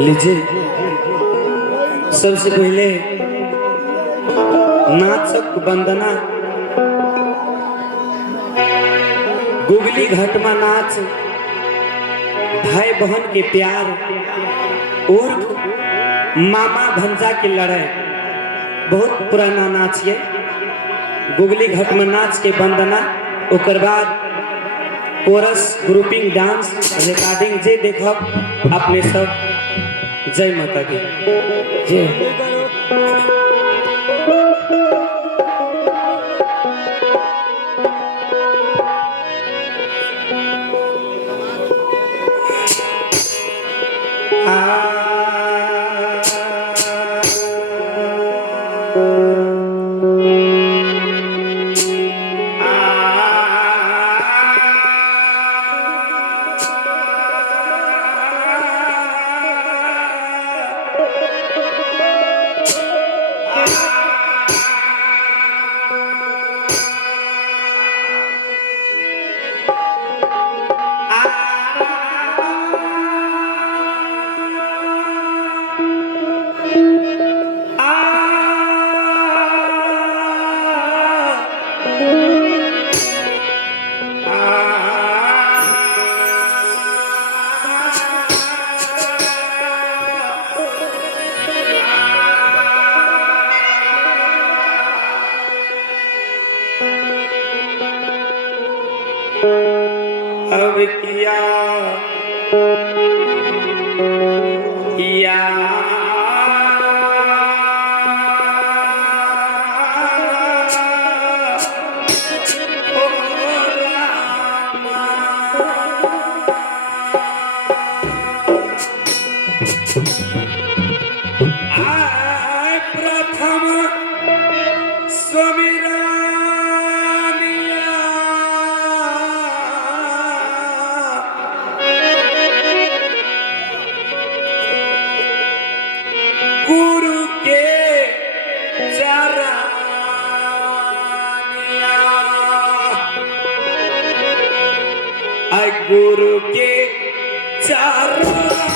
लीजिए, सबसे पहले नाचक वंदना गुगली घटमा नाच भाई बहन के प्यार उर्फ मामा भंजा की लड़ाई बहुत पुराना नाच है। गुगली घटमा नाच के वंदना ओकर बाद कोरस ग्रुपिंग डांस रिकॉर्डिंग जे देखब अपने सब। जय माता दी। जय अब किया प्रथम स्वमिरानिया गुरु के चरनिया गुरु के चरनिया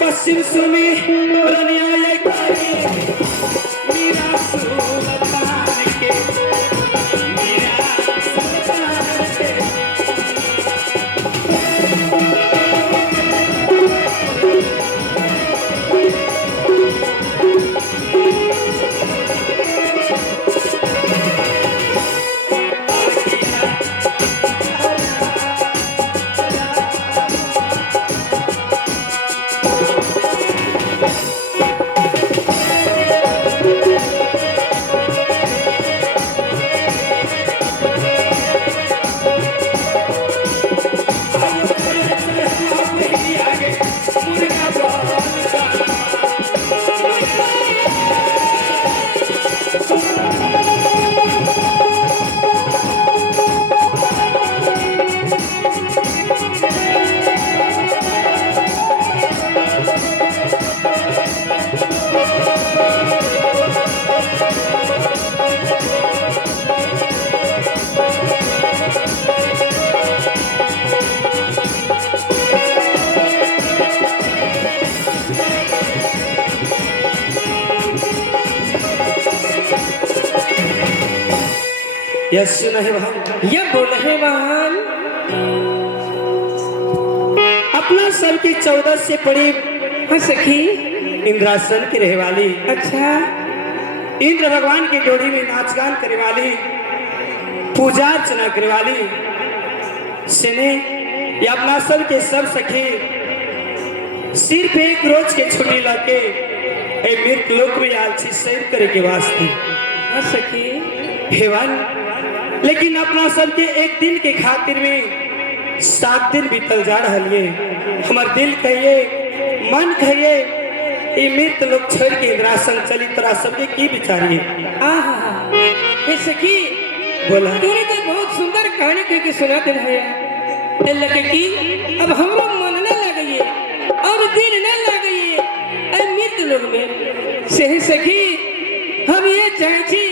पश्चिम सुमी रनिया मीरा सुल्तान के मीरा सुल्तान के यस नहीं भाई ये बोल है वाल अपना साल की 14 से पड़ी हाँ सखी। इंद्रासन की रहने वाली, अच्छा। इंद्र भगवान की डोरी में नाच गान करे वाली, पूजा अर्चना करे वाली सेने ये अपना सब के सब सखी सिर्फ एक रोज के छुट्टी लगे मृत लोक में आलसी सैर करे के वास्ते। हाँ सखी। हेवन लेकिन अपना सब के एक दिन के खातिर में 7 दिन बीतल जा रहा है। हमार दिल कहिए मन कहिए ये मृत लोग छोड़ के इंद्रासन चली तोरा सबके की विचारिए। हे सखी बोला तूने तो बहुत सुंदर कहानी कह के सुना दे रहे हैं। लगे कि अब हमरो मन न लगे और दिल न लगे मृत लोग में से ही सखी हम ये चाहे छी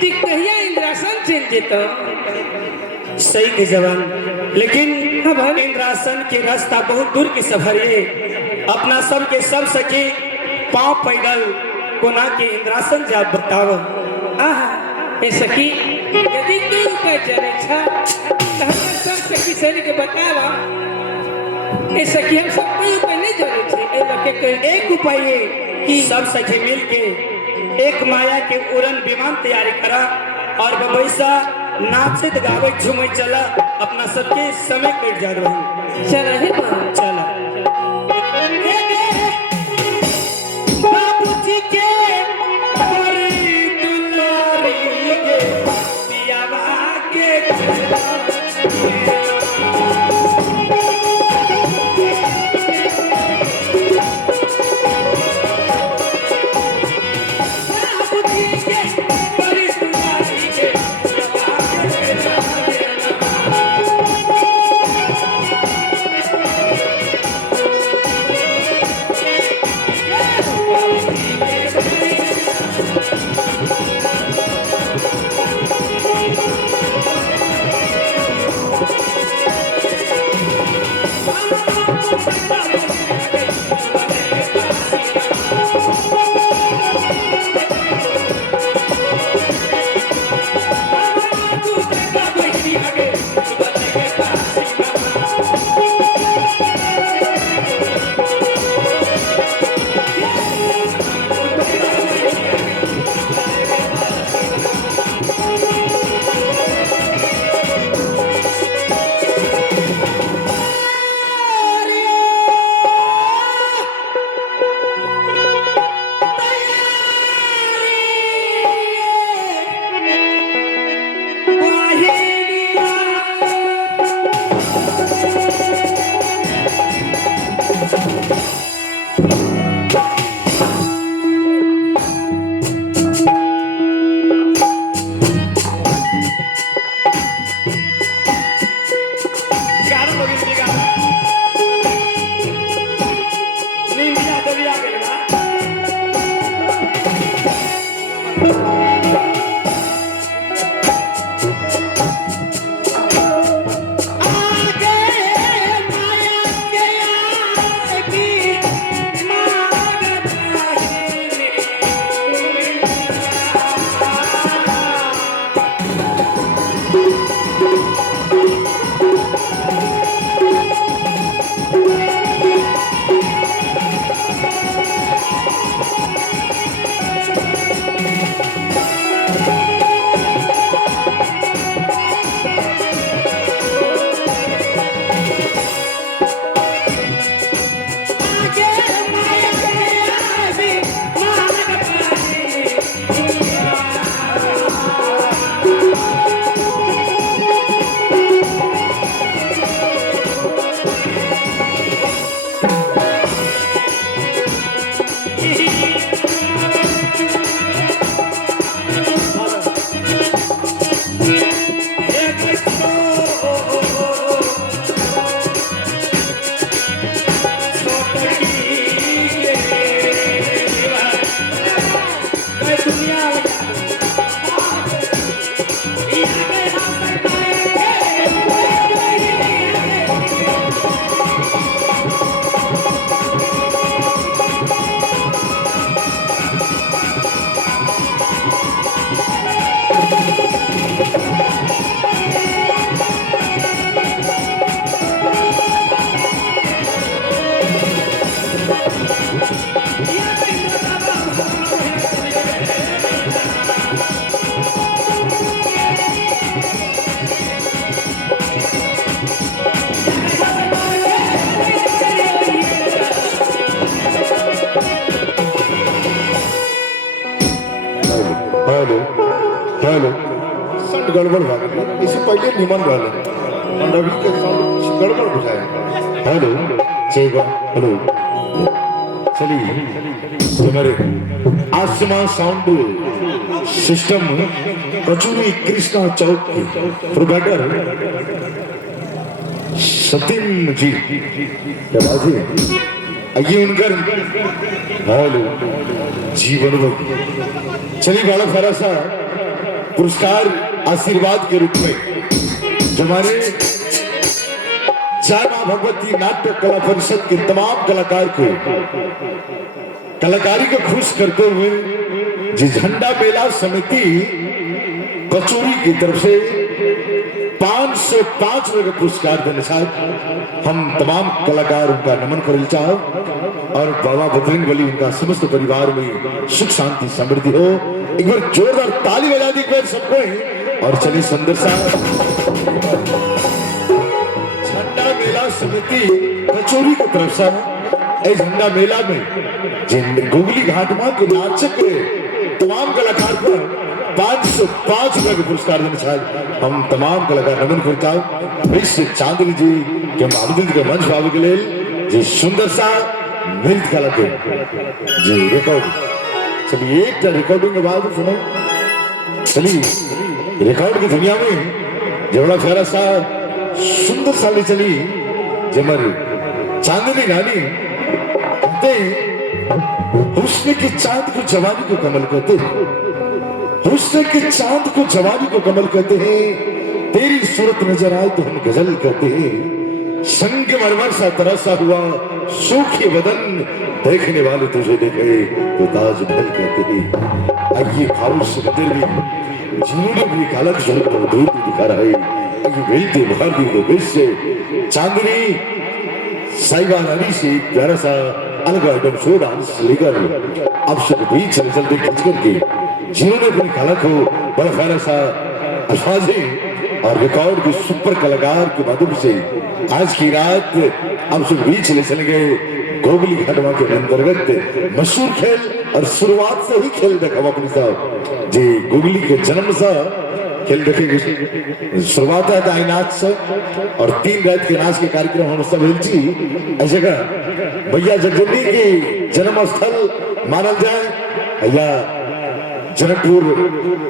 कि कहिया इंद्रासन चल जेता। सही के जवान लेकिन इंद्रासन के रास्ता बहुत दूर की सफर है। अपना सब के सब सखी पांव पैदल कोना के इंद्रासन जा बताओ। हे सखी यदि तू उपाय जाने छा तो हम सब सखी सैनिक के बतावा। ए सखी हम सब कोई उपाय नहीं जाने छे। ए लगे के एक उपाय है कि सब सखी मिल के एक माया के उड़न विमान तैयारी करा और बबैसा नाचत गावे झूमे चला अपना सबके समय कट जा रही। चल रहे ना चला बाबूजी के बड़ी दुलारी के पियावा के हेलो साउंड गड़बड़ भाग गई इसे पहले निमन रहले मंडवी के साउंड गड़बड़ बुझाए हेलो चेगा हेलो चलिए हमारे आसमान साउंड सिस्टम कचूरी कृष्णा चौक प्रोवाइडर सतीम जी राजी आइए उनकर हेलो जीवन चलिए बड़ा सारा सा पुरस्कार आशीर्वाद के रूप में जो हमारे जय मां भगवती नाट्य कला परिषद के तमाम कलाकार को कलाकारी को खुश करते हुए जिस झंडा मेला समिति कचोरी की तरफ से 505 रुपए का पुरस्कार देने साहब हम तमाम कलाकार उनका नमन कर चाहो और बाबा बजरंग बली उनका समस्त परिवार में सुख शांति समृद्धि हो। एक बार जोरदार ताली बजा दी एक बार सबको ही। और चलिए सुंदर साहब झंडा मेला समिति कचोरी की तरफ से इस झंडा मेला में जिन गोगली घाट मां के नाचक तमाम कलाकार को 505 रुपए का पुरस्कार देना चाहिए। हम तमाम कलाकार नमन करता हूँ विश्व चांदनी जी के आमदिन के मंच भाव के लिए जी सुंदर सा नृत्य कला के जी रिकॉर्ड चलिए एक रिकॉर्डिंग के बाद सुनो चलिए रिकॉर्ड की दुनिया में जबड़ा प्यारा सा सुंदर साली चली जमर चांदनी गानी कहते हुस्न की चांद को जवानी को कमल कहते हुस्न के चांद को जवानी को कमल कहते हैं तेरी सूरत नजर आए तो हम गजल कहते हैं संग मरमर सा तरसा हुआ सूखे बदन देखने वाले तुझे देखे तो ताज महल कहते हैं आइए भाव सुंदर भी जिन्होंने भी गलत जल को दूर दिखा रहे आइए बेलते बाहर भी तो विश्व चांदनी साइबा नानी से एक प्यारा सा अलग आइटम शो डांस लेकर आप सब बीच चले चलते खींच करके जिन्होंने अपनी कला को बड़ा प्यारा सा अल्फाजे और रिकॉर्ड के सुपर कलाकार के माध्यम से आज की रात आप सब बीच चले चले गए गोगली घटवा के अंतर्गत मशहूर खेल और शुरुआत से ही खेल देखा अपनी साहब जी गोगली के जन्म सा खेल देखेंगे शुरुआत है दाई नाच से और 3 रात के नाच के कार्यक्रम हम सब जी ऐसे का भैया जगजननी की जन्म स्थल मानल जाए भैया जनकपुर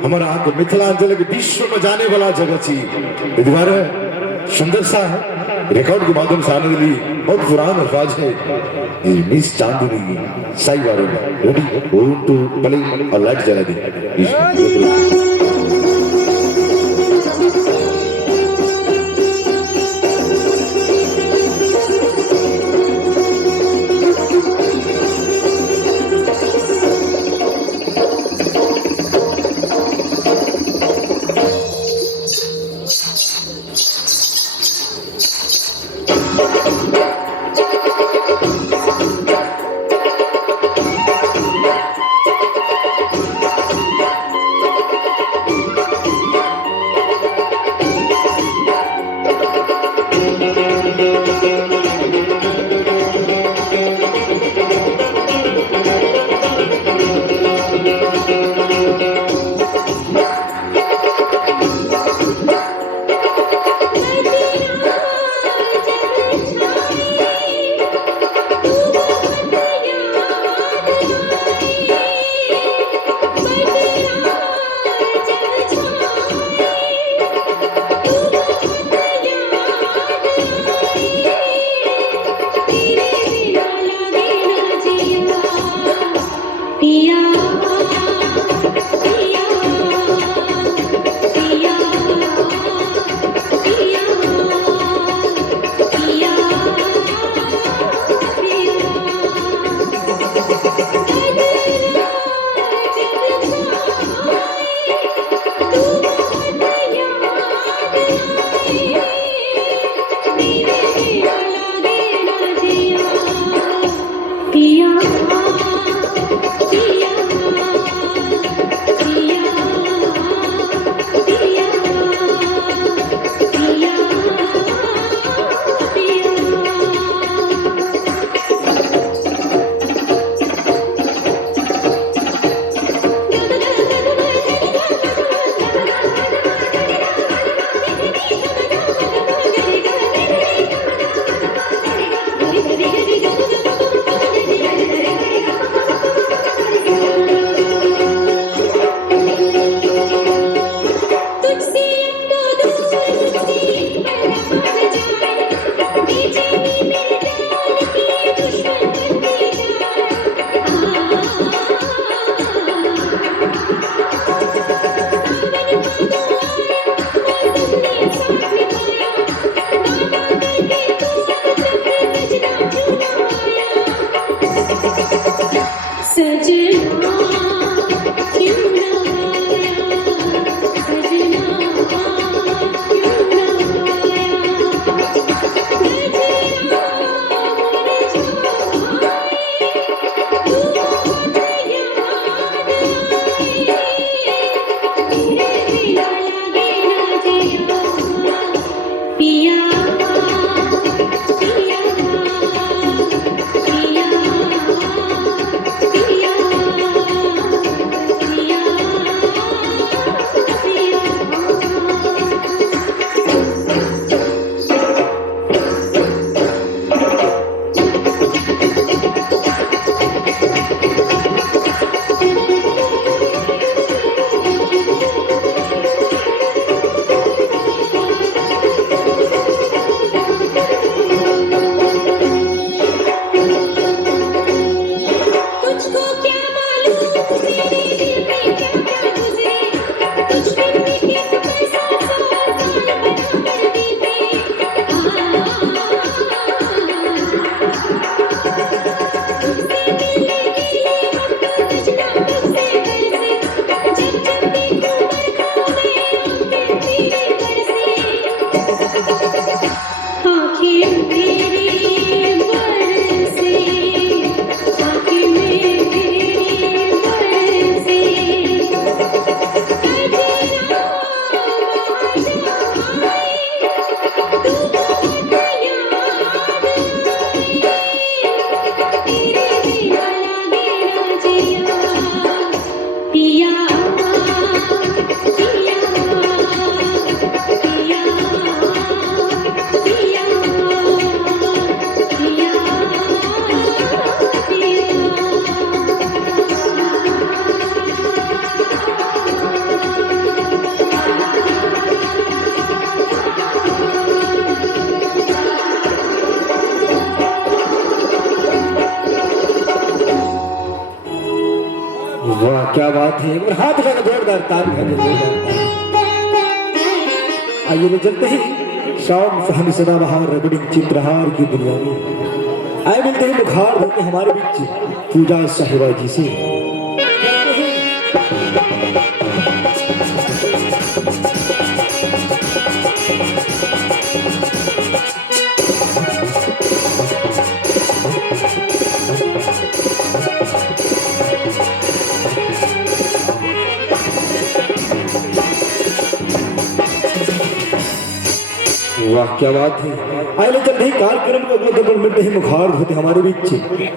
हमारा आपको मिथिलांचल के विश्व में जाने वाला जगह थी द्वारा सुंदर सा रिकॉर्ड के माध्यम से आने ली बहुत पुराना अल्फाज है मिस चांदनी साई बारे में रेडी वन टू प्ले और लाइट जला दी वाह क्या बात है, और हाथ उठाकर जोरदार ताली बजाइए। आइए ले चलते ही शाम सुहानी सदाबहार रगड़ी चित्रहार की दुनिया में आए मिलते हैं मुखार होते हमारे बीच पूजा साहिबा जी से। वाह क्या बात है, आए ले चलते ही कार्यक्रम को अगले दल मिलते हैं मुखार होते हमारे बीच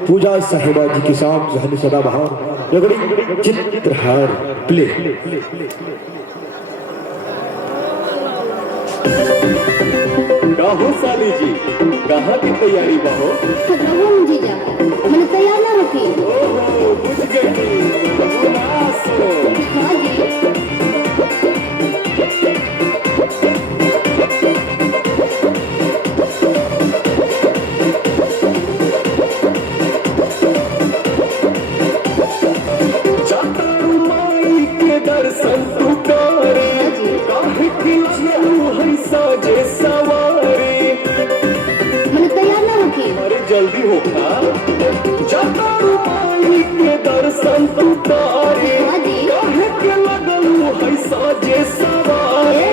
पूजा साहिबा जी के साथ सुहानी सदाबहार रगड़ी चित्रहार प्ले। काहो साली जी, कहाँ की तैयारी बाहो? रहो जीजा, मैंने तैयार ना रखी। ओहो, बुझ गई, मुनासो। हाँ जी। जातारू माई के दर्शन तू करे, काहे की जियू है साजे सवारे। मैंने तैयार ना रखी। अरे जल्दी होगा, जातारू माई के दर्शन तू करे, काहे के लगलू है साजे सवारे।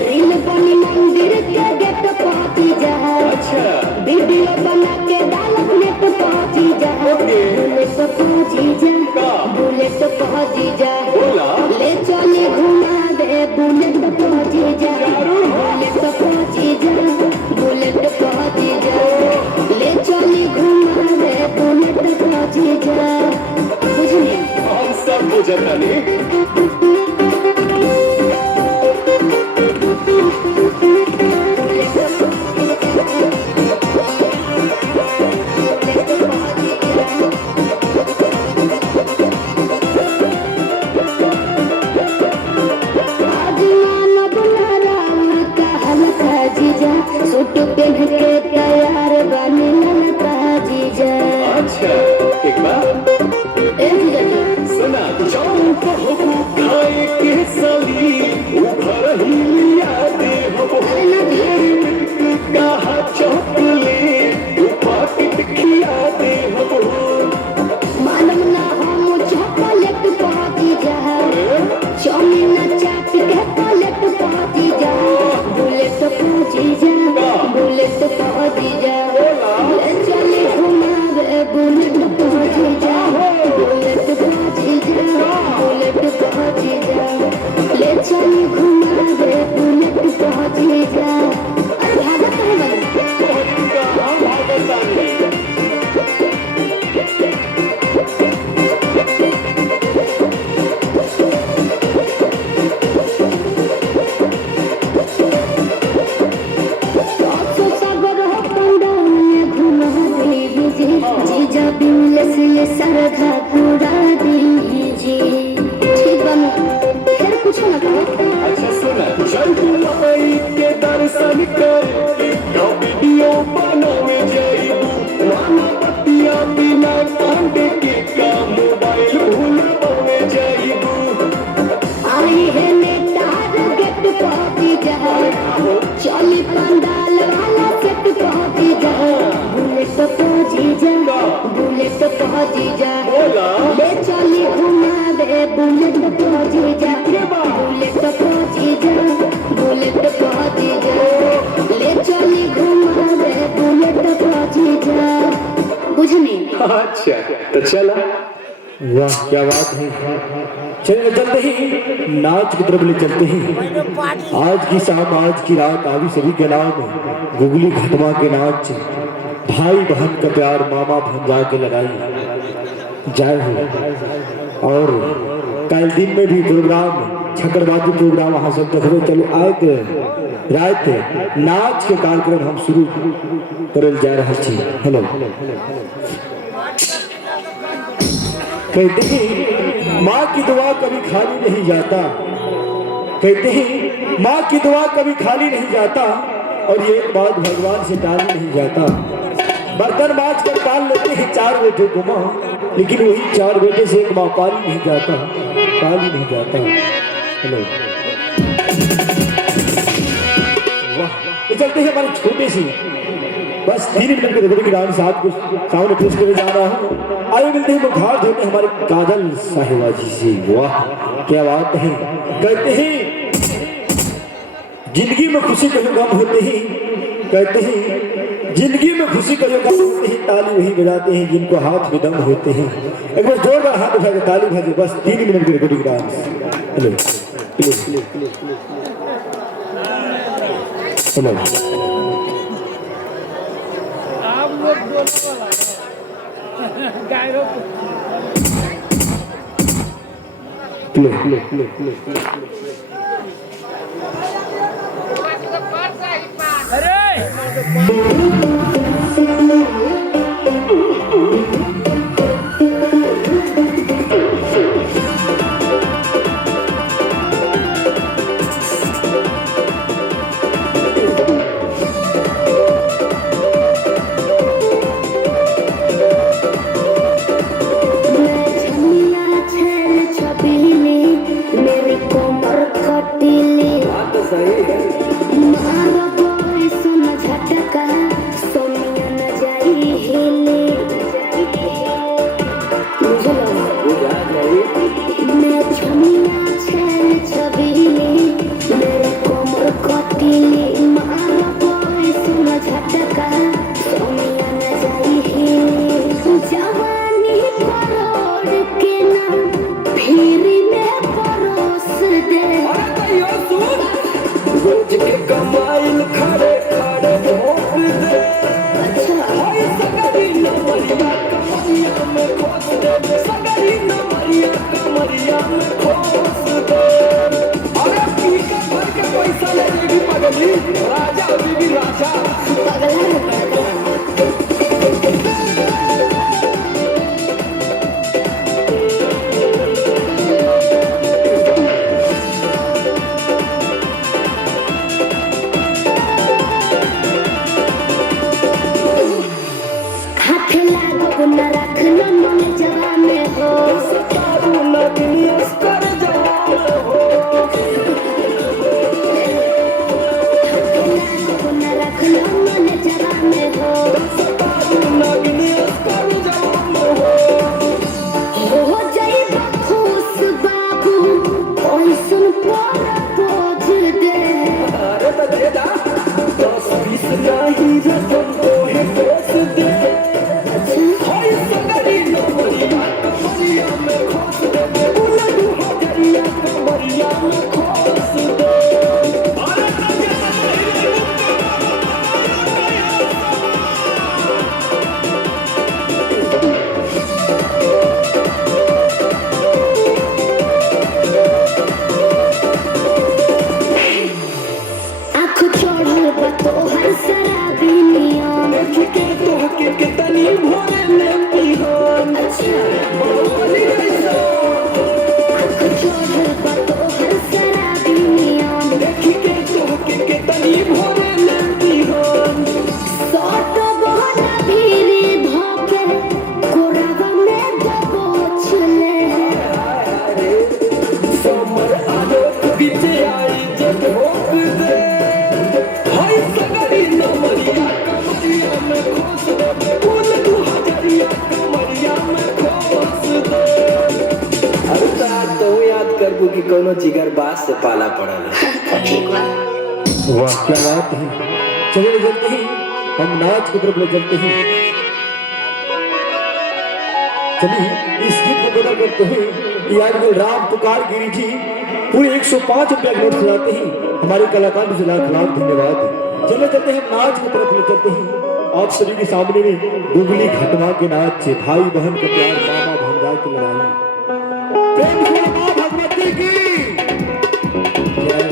रील बनी मंदिर के गेट पहुंची जा। अच्छा वीडियो बना के डालब नेट पहुंची जा। बुलेट पहुंची जा। बुलेट पहुंची जा। बोला ले चली घुमा दे बुलेट पहुंची जा। बुलेट पहुंची जा। बुलेट पहुंची जा। ले चली घुमा दे बुलेट पहुंची जा। बुझली? हम सब बुझता नहीं। आज मानो बुलारा उड़ता हल्का जीजा। सूट पहन के तैयार बनी ललका जीजा। अच्छा एक बात ए जीजा जी, सुना, जाऊं कहूँ खाए के साली, उभर ही लिया दे हो। अरे ना जी, कहा चॉकलेट, पाकिट खिया दे हो। मालूम ना हम चॉकलेट पहुंची जा। चाउमीन चाट के पलेट पहुंची जा। बुलेट पहुंची जा। बुलेट पहुंची जा। ले चली घुमावे बुलेट पहुंची जा। बुलेट पहुंची जा। बुलेट पहुंची जा। ले चली घुमावे बुलेट पहुंची जा। अरे भागत है भाई। कहाँ भागता नहीं? सासु सागर हो पंडाल में घुमा दीजिए। जीजा बिमले से ये सरधा पूरा दीजिए। ठीक बनो, फिर कुछ ना कहो। अच्छा सुना, चल माई के दर्शन कर, वीडियो बनावे जाइबू। वाला बतिया बिना कांडे के का मोबाइल भूलवावे जाइबू। आई है नेता गेट पहुंची जा। चली पंडाल वाला सेट पहुंची जा। बुलेट पहुंची जा। बुलेट पहुंची जा। ले चली घुमा दे बुलेट पहुंची जा। बुलेट पहुंची जा। बुलेट पहुंची जा। ले चली घुमा दे बुलेट पहुंची जा। बुझनी? अच्छा तो चला। वाह क्या बात है, चलिए चलते ही नाच की तरफ ले चलते ही। आज की शाम आज की रात आवी सभी के नाम गुगली घटवा के नाच, भाई बहन का प्यार मामा भंजा के लगाई जय हो। और कल दिन में भी प्रोग्राम छकरबाजी प्रोग्राम वहाँ सब देखो। चलो आए के रात नाच के कार्यक्रम हम शुरू करल जा रहा छी। हेलो कहते हैं माँ की दुआ कभी खाली नहीं जाता। कहते हैं माँ की दुआ कभी खाली नहीं जाता, और ये बात भगवान से टाली नहीं जाता। बर्तन बाज कर पाल लेते हैं चार वो गुमा, लेकिन वही 4 बेटे से एक माँ पाल ही नहीं जाता, पाल ही नहीं जाता। हेलो वाह, ये चलते हैं हमारे छोटे से बस 3 मिनट के रिकॉर्डिंग डांस साहब को सामने पेश करने जा रहा हूँ। आइए मिलते हैं मुखार धोते हमारे काजल साहिबा जी से। वाह क्या बात है। कहते हैं जिंदगी में खुशी कहीं गम होते ही, कहते हैं जिंदगी में खुशी कहीं गम होते ही, ताली वही बजाते हैं जिनको हाथ में दम होते हैं। एक बार जोरदार हाथ उठाकर ताली बजाइए बस 3 मिनट की रिकॉर्डिंग डांस। हेलो कि कोनो जिगर बास से पाला पड़ल है। वाह क्या बात है। चलिए चलते ही हम नाच की तरफ ले चलते हैं। चलिए इस गीत को पूरा करते हैं। यार राम पुकार गिरी जी पूरे 105 रुपया नोट खिलाते हैं। हमारे कलाकार से लाख लाख धन्यवाद। चले चलते हैं नाच की तरफ ले चलते हैं। आप सभी के सामने में दुगली घटवा के नाच से भाई बहन का प्यार, मामा भंगा की लड़ाई, प्रेम से मां भगवती की जय।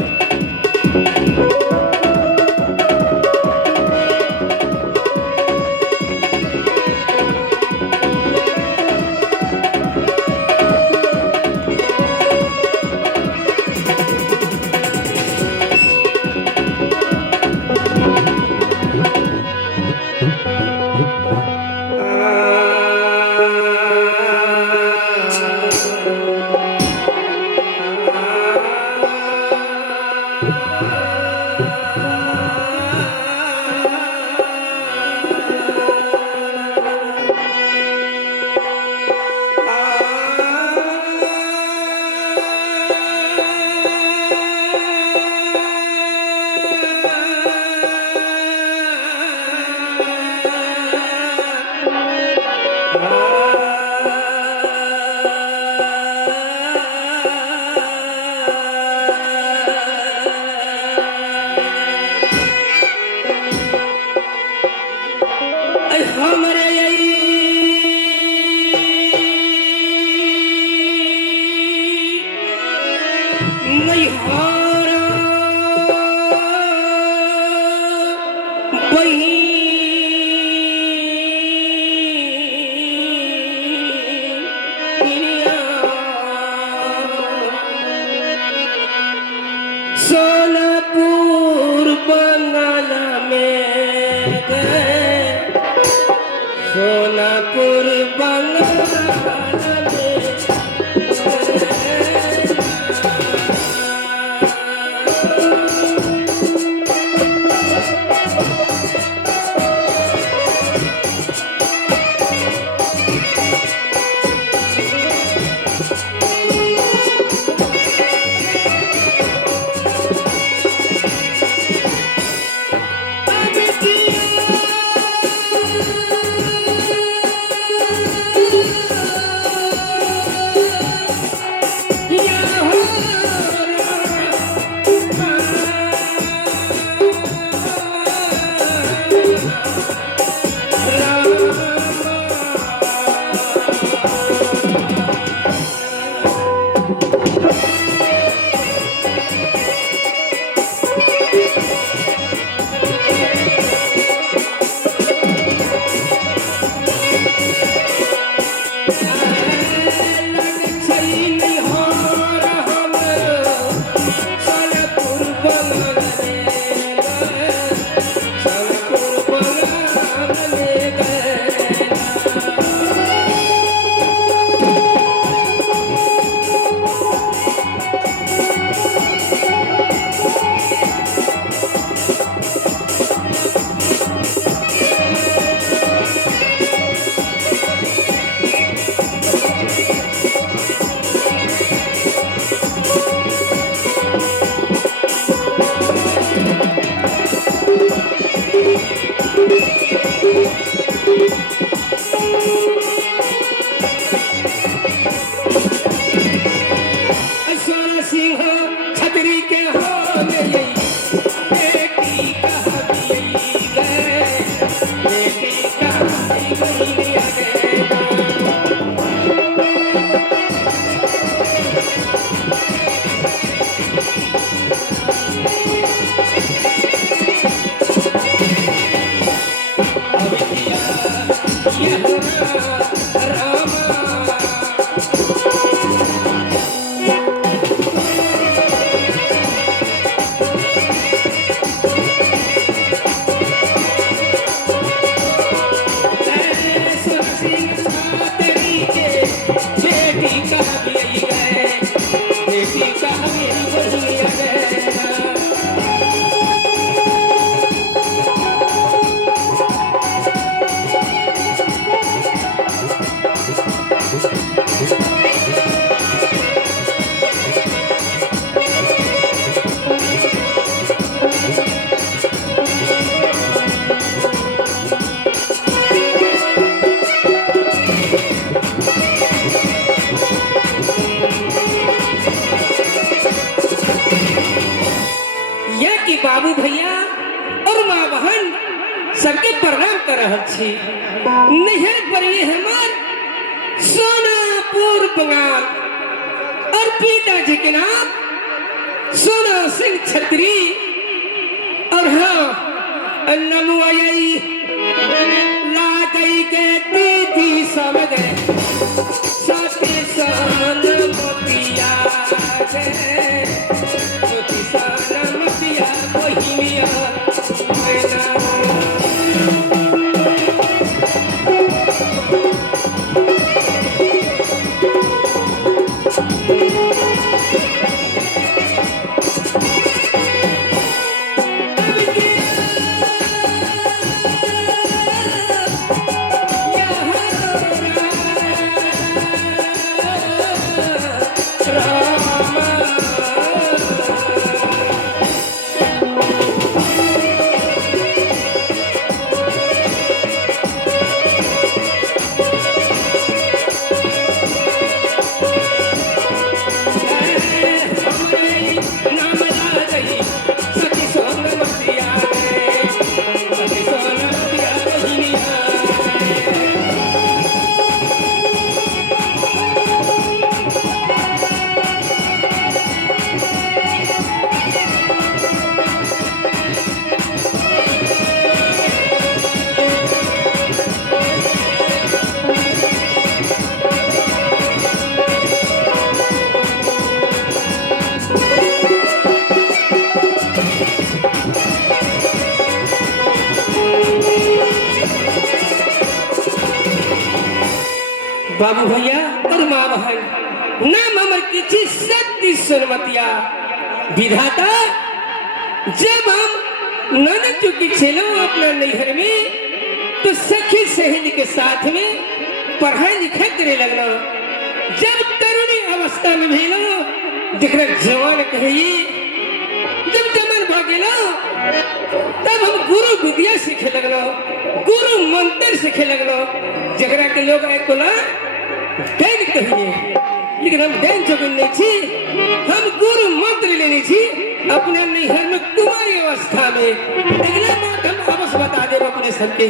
भैया और माँ बहन सबके प्रणाम कर रहा छी। नहर पर ये हमार सोनापुर बंगाल और पिताजी के नाम सोना सिंह छत्री और हाँ नमुआई ला गई के दीदी सब गए साथी सान मोतिया गए मोती सान मोतिया बहिनिया बाबू भैया और माँ बहन नाम हमर किछि सत्य सुनमतिया विधाता जब हम ननद चुकी चलो अपना नैहर में तो सखी सहेली के साथ में पढ़ाई लिखाई करे लगलो। जब तरुणी अवस्था में भेलो दिखना जवान कहिए जब जमन भागेलो तब हम गुरु विद्या सीखे लगलो गुरु मंत्र सीखे लगलो जगरा के लोग आए कोला डैन कहिए लेकिन हम डैन जोगिन नहीं छी हम गुरु मंत्र लेनी छी अपने नैहर में कुमारी अवस्था में। अगला बात हम आपस बता दे अपने सबके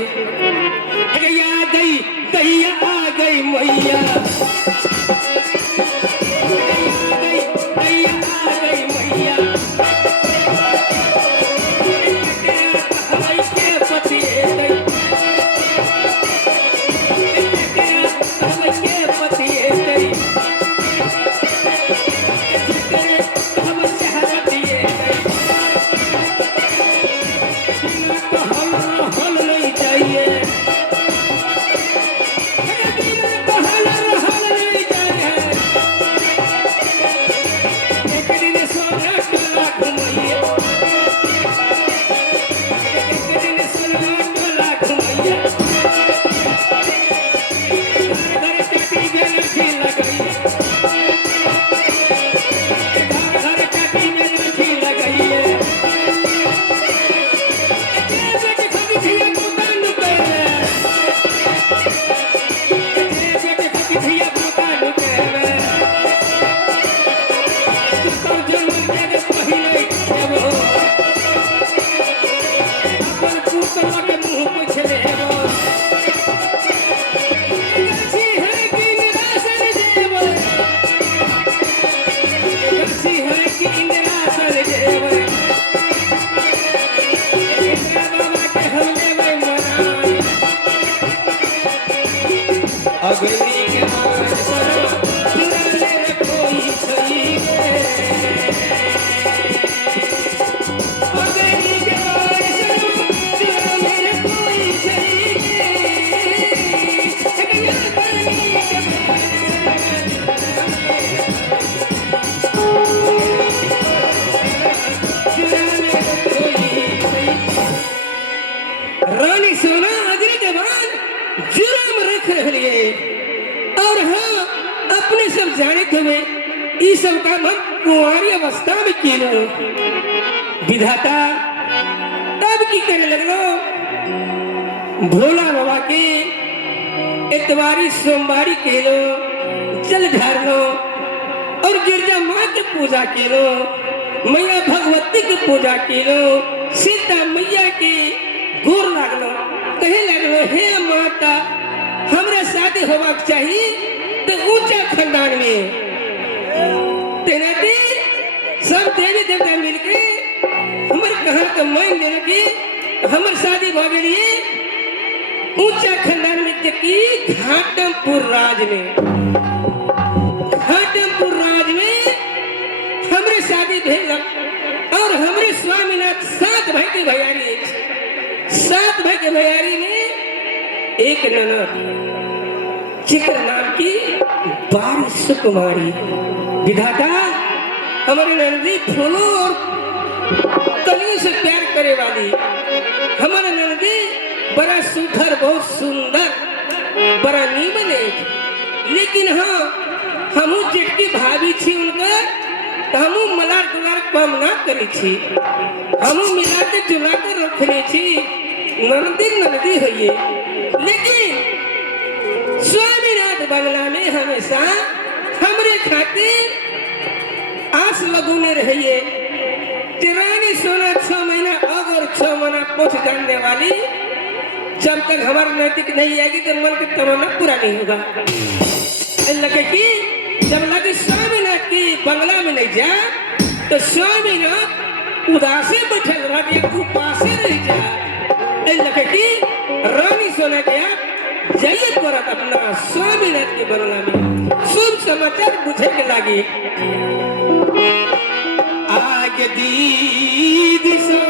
गैया गई गैया आ गई मैया गैया आ गई मैया सब काम हम कुंवारी अवस्था में किए विधाता तब की करने लगलो भोला बाबा के इतवारी सोमवारी के लो जल ढार लो और गिरजा माँ की पूजा के लो मैया भगवती की पूजा के लो सीता मैया के गोर लागलो, कहे लगलो हे माता हमरा शादी होबाक चाहिए तो ऊंचा खानदान में। तेनाती सब देवी देवता मिलके हमर कहा के मान देने की हमर शादी हो गई ऊंचा खानदान में की घाटमपुर राज में। घाटमपुर राज में हमरे शादी भेल और हमरे स्वामीनाथ 7 भाई के भैयारी, 7 भाई के भैयारी में एक ननद चिकर नाम की बारिश कुमारी। विधाता हमारी नंदी फूलों और कलियों से प्यार करे वाली हमारा नंदी बड़ा सुंदर, बहुत सुंदर, बड़ा नीमन है। लेकिन हाँ हमू जेटकी भाभी थी उनका तो हमू मलार दुलार कम ना करी थी, हमू मिला के जुला कर रखने थी। नंदी नंदी है, लेकिन स्वामीनाथ बंगला में हमेशा हमरे खातिर आस लगुने रहिए। तिरानी सोना 6 महीना अगर 6 महीना पोछ जानने वाली जब तक हमारा नैतिक नहीं आएगी तो मन की तमन्ना पूरा नहीं होगा। लगे कि जब लगे स्वामीनाथ की बंगला में नहीं जा तो स्वामीनाथ उदासी बैठे रहा, एक उपासे नहीं जा। लगे कि रानी सोना के आप जाइए परत अपना स्वामीनाथ के बंगला में शुभ समाचार पूछे के लगी। आगे दीदी सो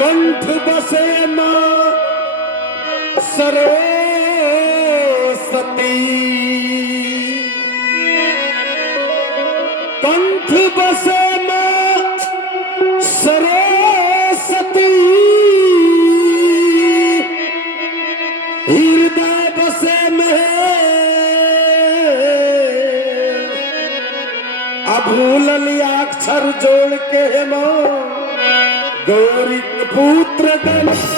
कंठ बसे ना सरोवर मोटी कंठ बसे में सरस्वती हृदय बसे में अभूललिया अक्षर जोड़ के मां गौरी पुत्र गणेश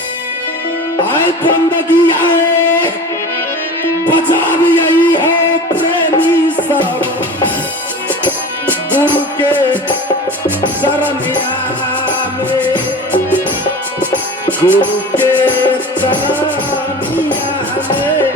आए बंदगी आए बाजार यही है प्रेमी सब गुरु के चरनिया में गुरु के चरनिया में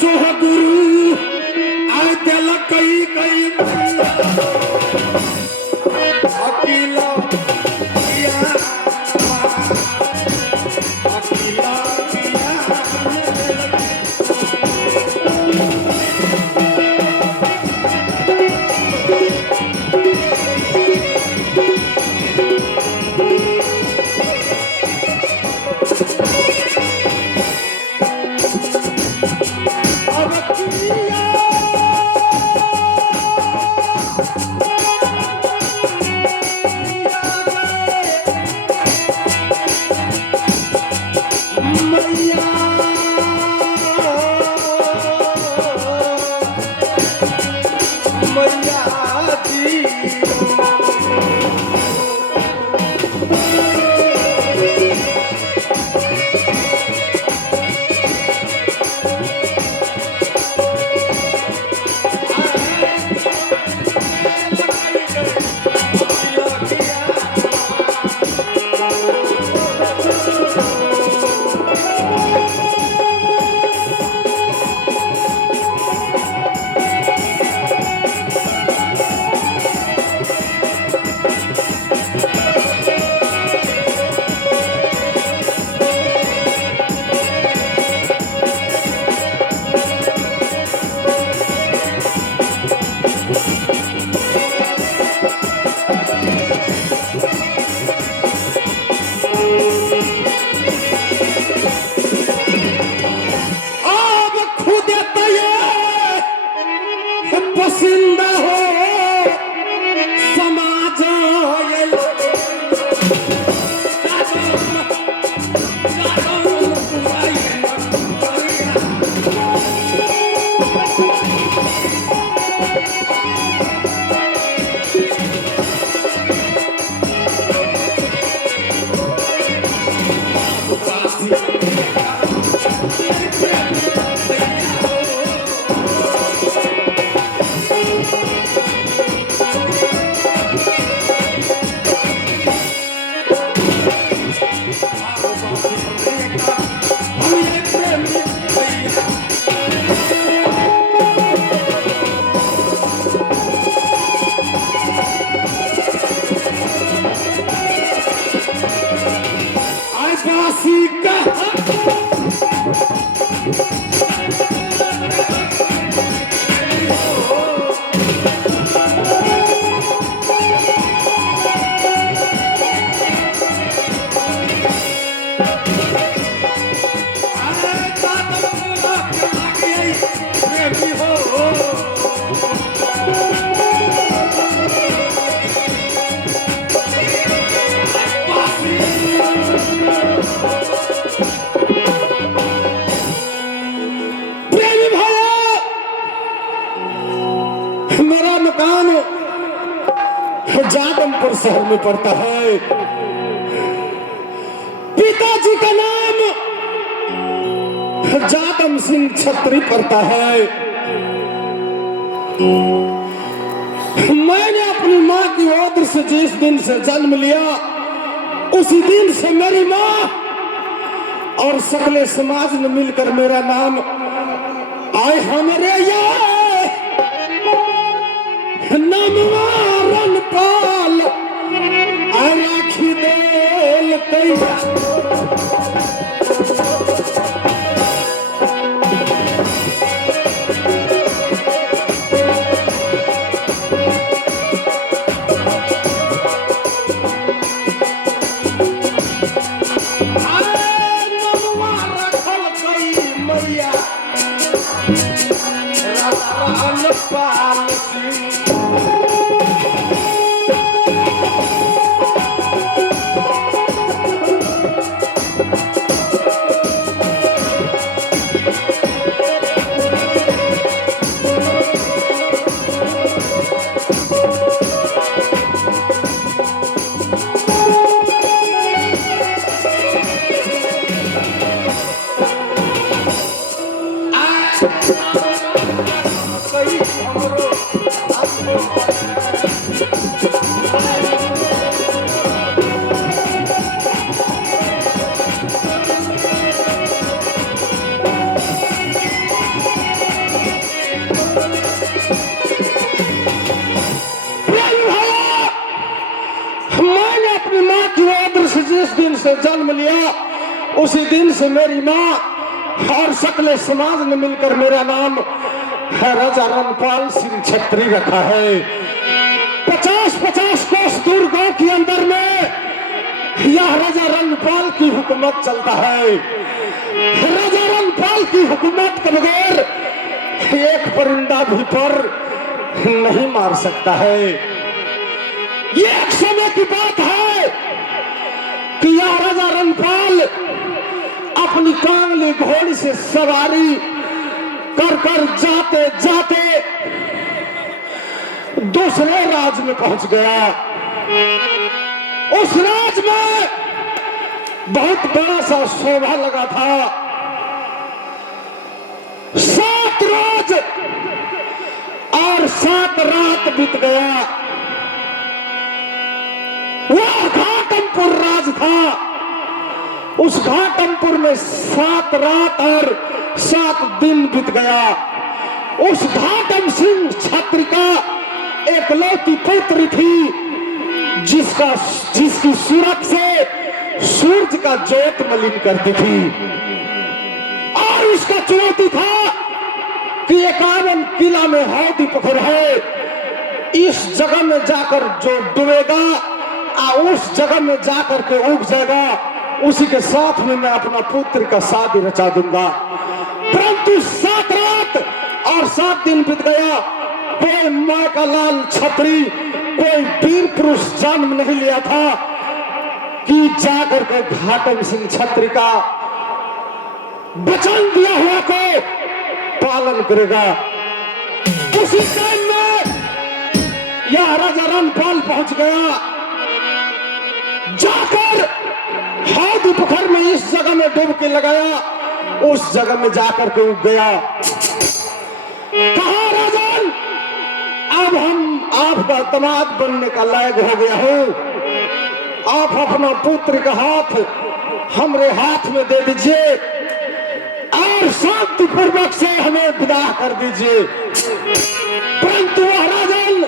जो है गुरु आए दिल कई कई अकेला अकेला कानपुर शहर में पड़ता है। पिताजी का नाम जादम सिंह छत्री पड़ता है। मैंने अपनी माँ की ओर से जिस दिन से जन्म लिया, उसी दिन से मेरी माँ और सकले समाज ने मिलकर मेरा नाम आए हमरे नमवा रनपाल राखी देल कैया। जिस दिन से जन्म लिया, उसी दिन से मेरी माँ और सकले समाज ने मिलकर मेरा नाम राजा रनपाल सिंह छत्री रखा है। 50-50 कोस दूर गांव के अंदर में यह राजा रनपाल की हुकूमत चलता है। राजा रनपाल की हुकूमत के बगैर एक परिंदा भी पर नहीं मार सकता है। ये एक समय की बात है कि यह राजा रनपाल अपनी कांगली घोड़ी से सवारी कर कर जाते जाते दूसरे राज में पहुंच गया। उस राज में बहुत बड़ा सा शोभा लगा था। 7 रोज और 7 रात बीत गया। वह घाटमपुर राज था। उस घाटमपुर में 7 रात और 7 दिन बीत गया। उस घाटम सिंह छत्री का एकलौती पुत्र थी, जिसकी सूरत से सूरज का ज्योत मलिन करती थी। और उसका चुनौती था कि 51 किला में हौदी पोखर है, इस जगह में जाकर जो डूबेगा उस जगह में जाकर के उग जाएगा, उसी के साथ में मैं अपना पुत्र का शादी रचा दूंगा। परंतु 7 रात और 7 दिन बीत गया। कोई माँ का लाल छत्री, कोई वीर पुरुष जन्म नहीं लिया था कि जाकर के घाटम सिंह छत्री का वचन दिया हुआ को पालन करेगा। उसी टाइम में यह राजा रनपाल पहुंच गया। जाकर हौदी पोखर में इस जगह में डुबकी लगाया, उस जगह में जाकर के उग गया। कहा राजन, अब हम आपका दामाद बनने का लायक हो गया हूं। आप अपना पुत्र का हाथ हमरे हाथ में दे दीजिए और शांति पूर्वक से हमें विदा कर दीजिए। परंतु वह राजन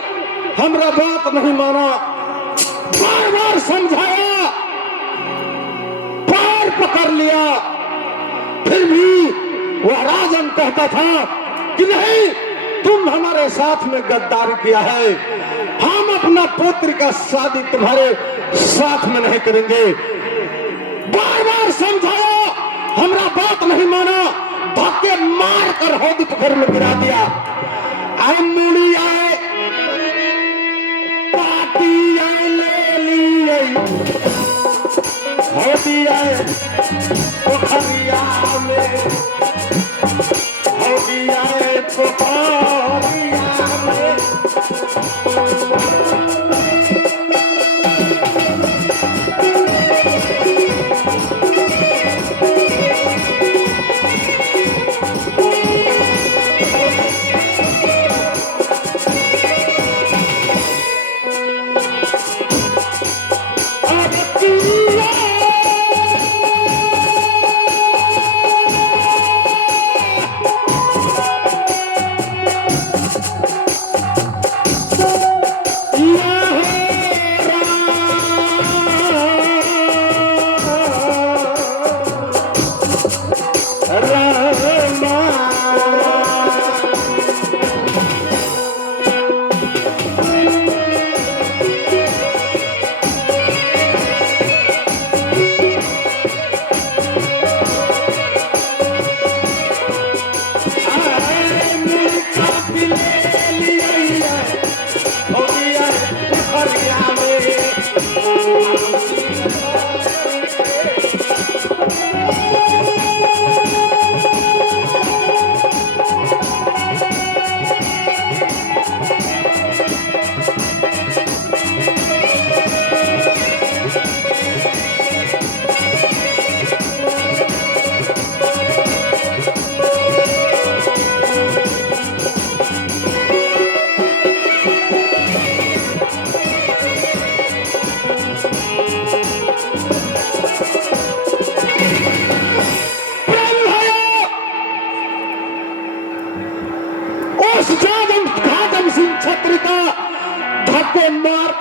हमरा बात नहीं माना। बार बार समझाया, पैर पकड़ लिया, फिर भी वह राजन कहता था कि नहीं, तुम हमारे साथ में गद्दारी किया है, हम अपना पुत्र का शादी तुम्हारे साथ में नहीं करेंगे। बार बार समझाया, हमरा बात नहीं माना, धक्के मार कर हौदी पोखर में गिरा दिया। मुड़ी आए, पार्टी आए, ले ली हौदी आए पोखरिया में, हौदी आए पोखरिया में।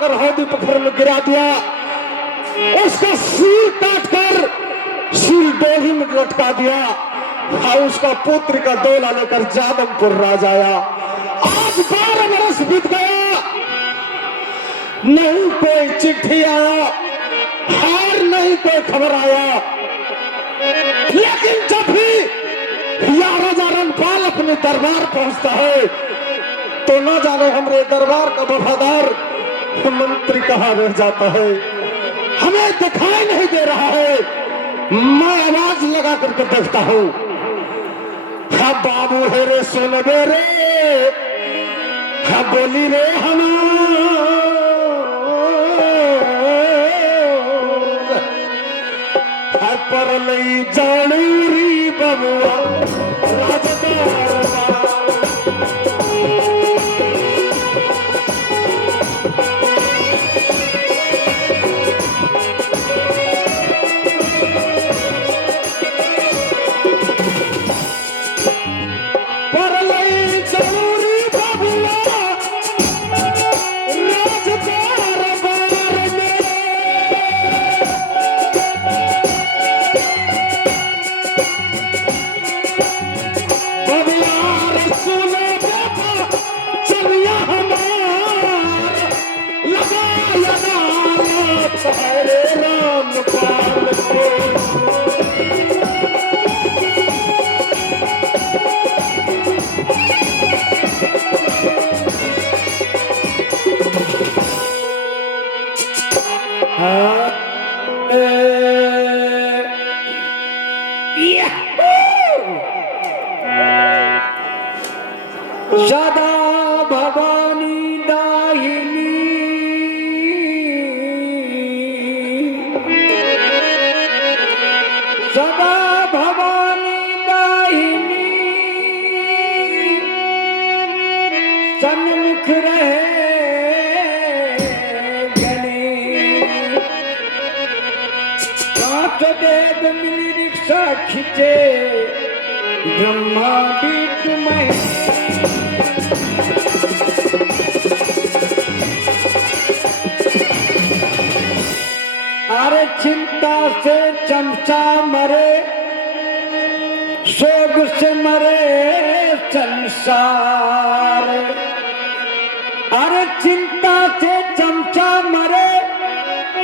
कर हौदी पोखर में गिरा दिया, उसका सिर काट कर सिर डोही में लटका दिया और उसका पुत्र का डोला लेकर जादमपुर राज आया। आज 12 बरस बीत गया, नहीं कोई चिट्ठी आया और नहीं कोई खबर आया। लेकिन जब भी या राजा रणपाल अपने दरबार पहुंचता है तो न जाने हमारे दरबार का वफादार मंत्री कहाँ रह जाता है, हमें दिखाई नहीं दे रहा है। मैं आवाज लगा करके देखता हूँ, हाँ बाबू है रे सुन रे, हाँ बोली रे हम पर लई जानूरी बबुआ सदा भवानी दाहिनी सदा भवानी दाहिनी सन्मुख रहे गले कांट देव मिली रिक्शा खींचे ब्रह्मा बीच में अरे चिंता से चमचा मरे, शोक से मरे संसार। अरे चिंता से चमचा मरे,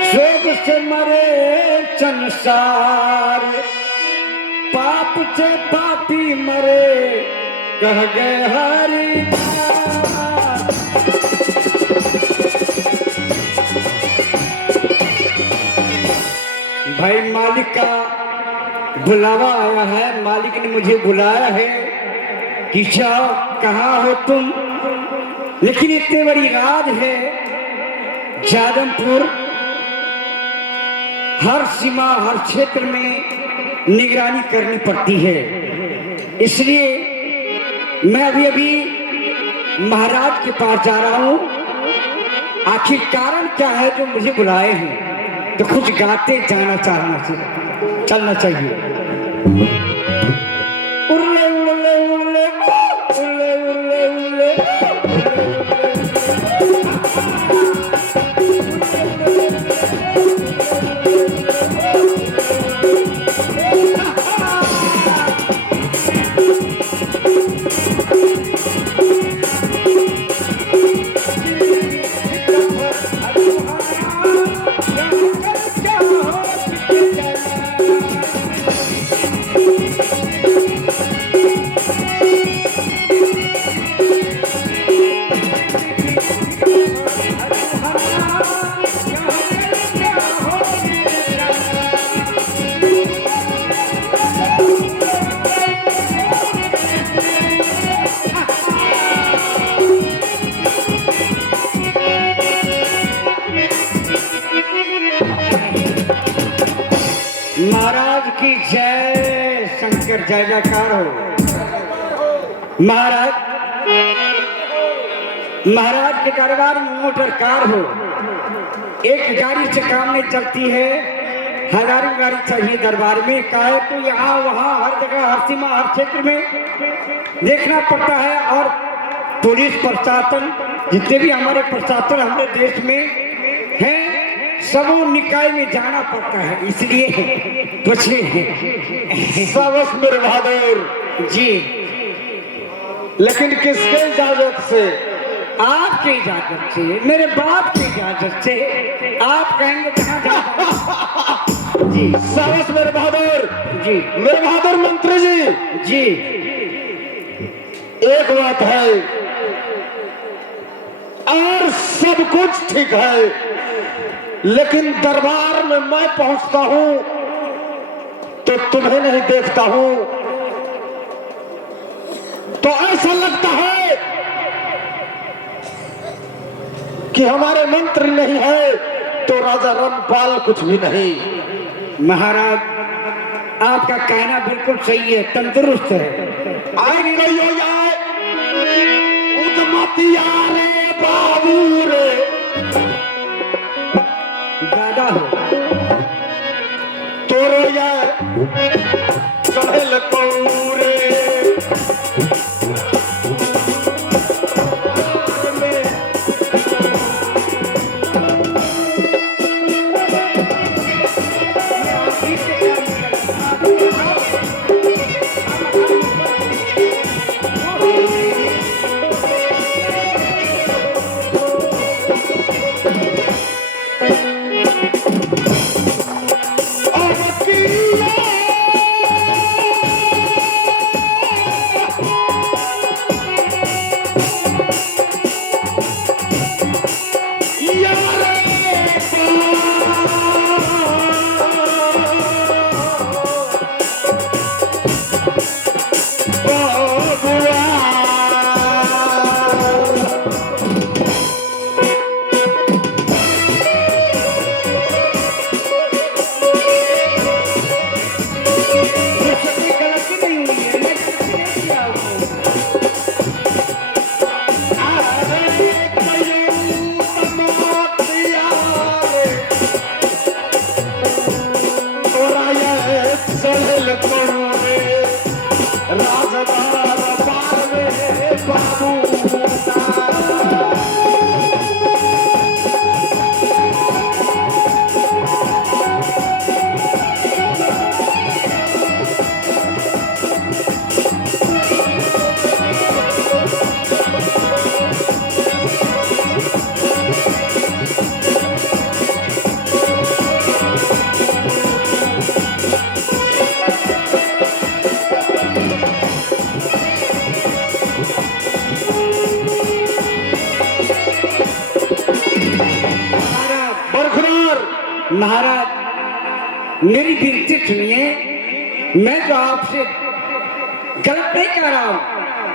शोक से मरे संसार। पाप से पापी मरे, कह गए हरि भाई। मालिक का बुलावा आया है, मालिक ने मुझे बुलाया है कि जाओ, कहाँ हो तुम। लेकिन इतनी बड़ी राज है जादमपुर, हर सीमा हर क्षेत्र में निगरानी करनी पड़ती है। इसलिए मैं अभी महाराज के पास जा रहा हूँ। आखिर कारण क्या है जो मुझे बुलाए हैं, तो कुछ गाते चलना चाहिए। उर्ले उर्ले उर्ले उर्ले उर्ले उर्ले महाराज की जय, शंकर जय जयकार हो। महाराज के दरबार में मोटर कार हो, एक गाड़ी से काम नहीं चलती है, हजारों गाड़ी चाहिए दरबार में। काहे तो यहाँ वहाँ हर जगह हर सीमा हर क्षेत्र में देखना पड़ता है। और पुलिस प्रशासन, जितने भी हमारे प्रशासन हमारे देश में सबों निकाय में जाना पड़ता है, इसलिए पूछे हैं। सावस मेरे बहादुर जी, लेकिन किसके इजाजत से? आपकी इजाजत से, मेरे बाप की इजाजत से। आप कहेंगे कहाँ जाना? जी सावस मेरे बहादुर, जी मेरे बहादुर मंत्री जी, जी। एक बात है और सब कुछ ठीक है, लेकिन दरबार में मैं पहुंचता हूं तो तुम्हें नहीं देखता हूं, तो ऐसा लगता है कि हमारे मंत्री नहीं है तो राजा रामपाल कुछ भी नहीं। महाराज, आपका कहना बिल्कुल सही है, तंदुरुस्त है। आई गई हो जाए उतमतिया रे बाबू रे, दादा हो तोरो या चढ़ल कौरे महाराज, मेरी विनती सुनिए। मैं तो आपसे गलत नहीं कह रहा हूँ।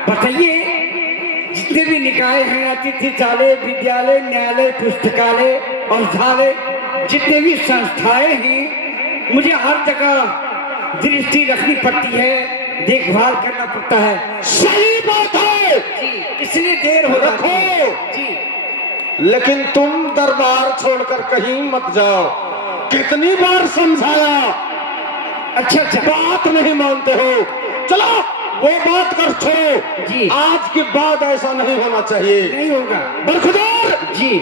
बताइए, जितने भी निकाय हैं, अतिथिशालय, विद्यालय, न्यायालय, पुस्तकालय, औषधालय, जितने भी संस्थाएं हैं, मुझे हर जगह दृष्टि रखनी पड़ती है, देखभाल करना पड़ता है। सही बात है जी, इसलिए देर हो रखो जी। लेकिन तुम दरबार छोड़कर कहीं मत जाओ। कितनी बार समझाया, अच्छा अच्छा, बात नहीं मानते हो। चलो वो बात कर छोड़ो जी। आज के बाद ऐसा नहीं होना चाहिए। नहीं होगा। बरखुदार जी,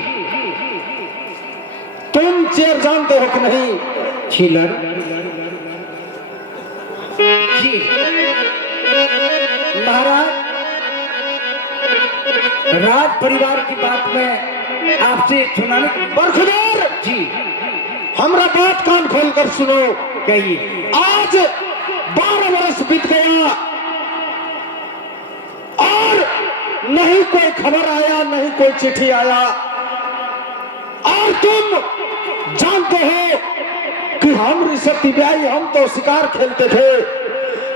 तुम चेयर जानते हो कि नहीं? छिलर जी। महाराज, राज परिवार की बात में आपसे सुनाने। बरखुदार जी, हमरा बात कान खोलकर सुनो। कहिए। आज 12 वर्ष बीत गया और नहीं कोई खबर आया, नहीं कोई चिट्ठी आया, और तुम जानते हो कि हमारी सती ब्याही, हम तो शिकार खेलते थे,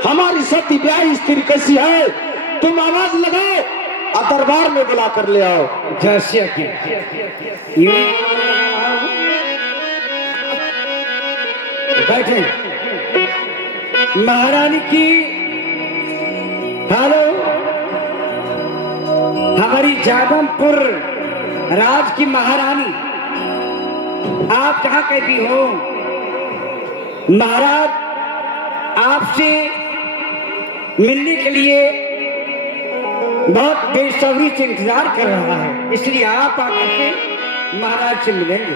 हमारी सती ब्याही स्त्री कैसी है? तुम आवाज लगाओ और दरबार में बुला कर ले आओ। जैसे कि बैठे। महारानी की हेलो, हमारी जादमपुर राज की महारानी, आप कहाँ के भी हो? महाराज आपसे मिलने के लिए बहुत बेसब्री से इंतजार कर रहा है, इसलिए आप आकर के महाराज से मिलेंगे।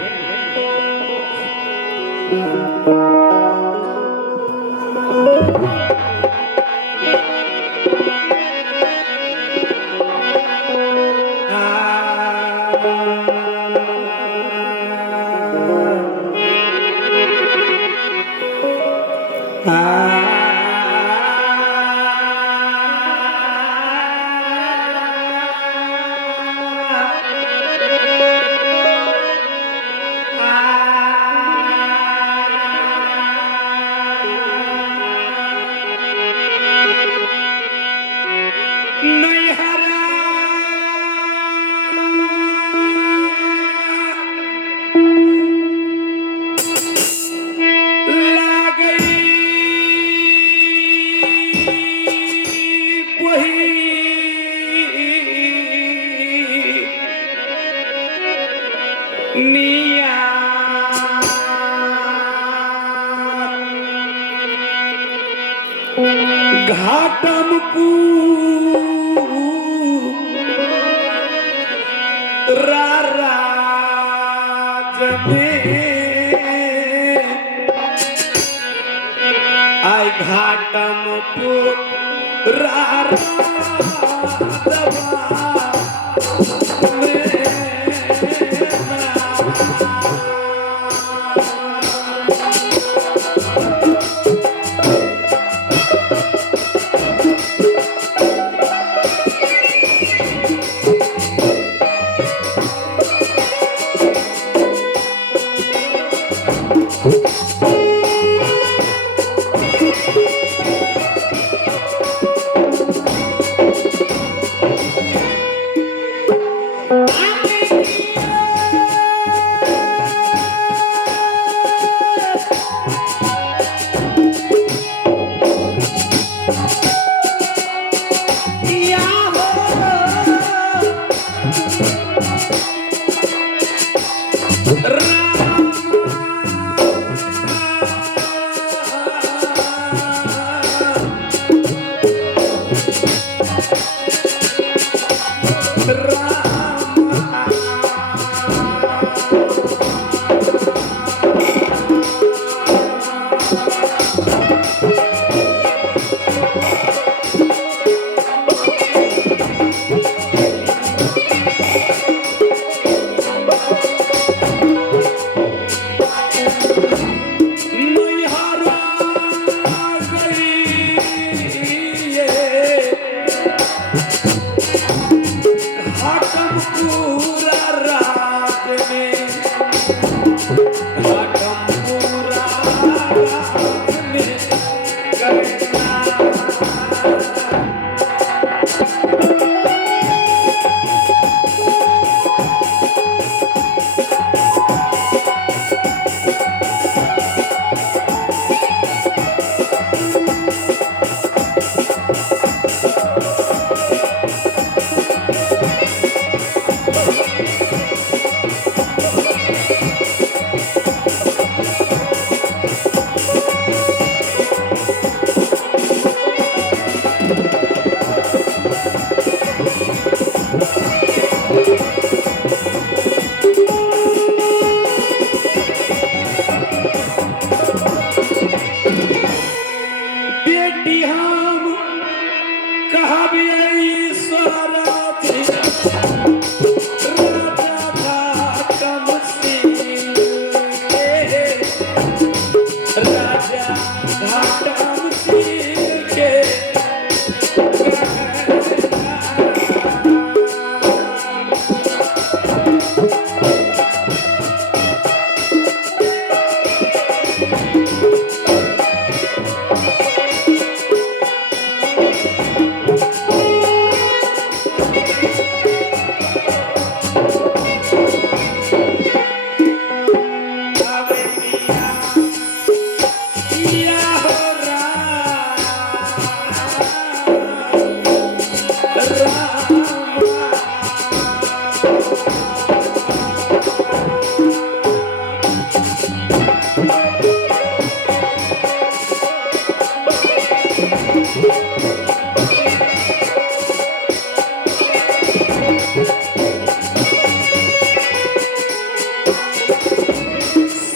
घाटम राज में आय घाटम राज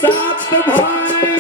सात भाई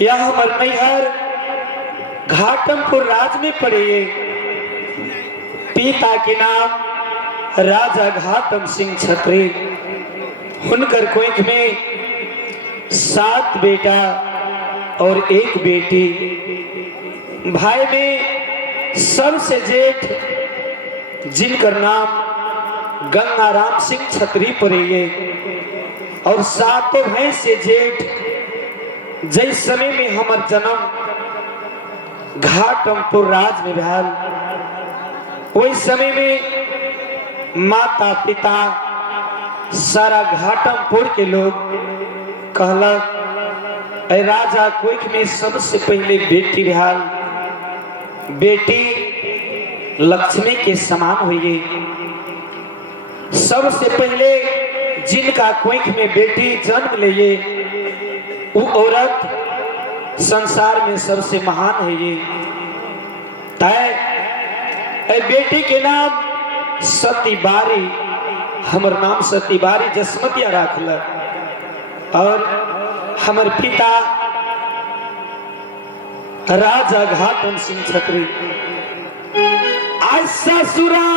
यह हमर नैहर घाटमपुर राज में पड़े। पिता के नाम राजा घाटम सिंह छत्री। हुनकर कोख में 7 बेटा और 1 बेटी। भाई में सबसे जेठ जिनकर नाम गंगाराम सिंह छत्री पड़े और 7 भाई से जेठ जिस समय में हमार जन्म घाटमपुर राज में भैल, वही समय में माता पिता सारा घाटमपुर के लोग कहला राजा कोख में सबसे पहले बेटी भैल, बेटी लक्ष्मी के समान हुई। सबसे पहले जिनका कोख में बेटी जन्म लिए वो औरत संसार में सबसे महान है। ये तय बेटी के नाम सतीबारी, हमर नाम सतीबारी जसमतिया राखल। और हमर पिता राजा घाटम सिंह छत्री। आज ससुरा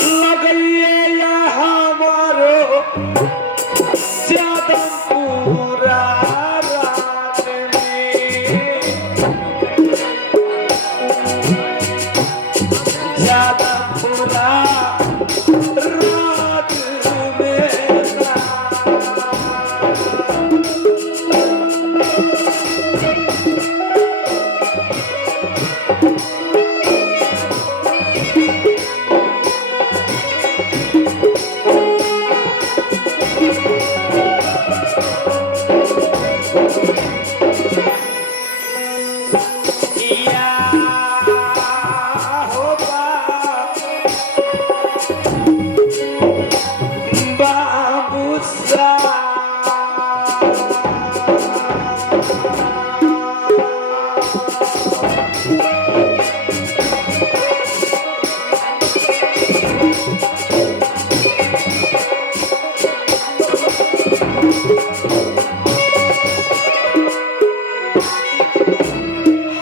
लगइए या हमारो ज्यादा पूरा रात में, ज्यादा पूरा रात में।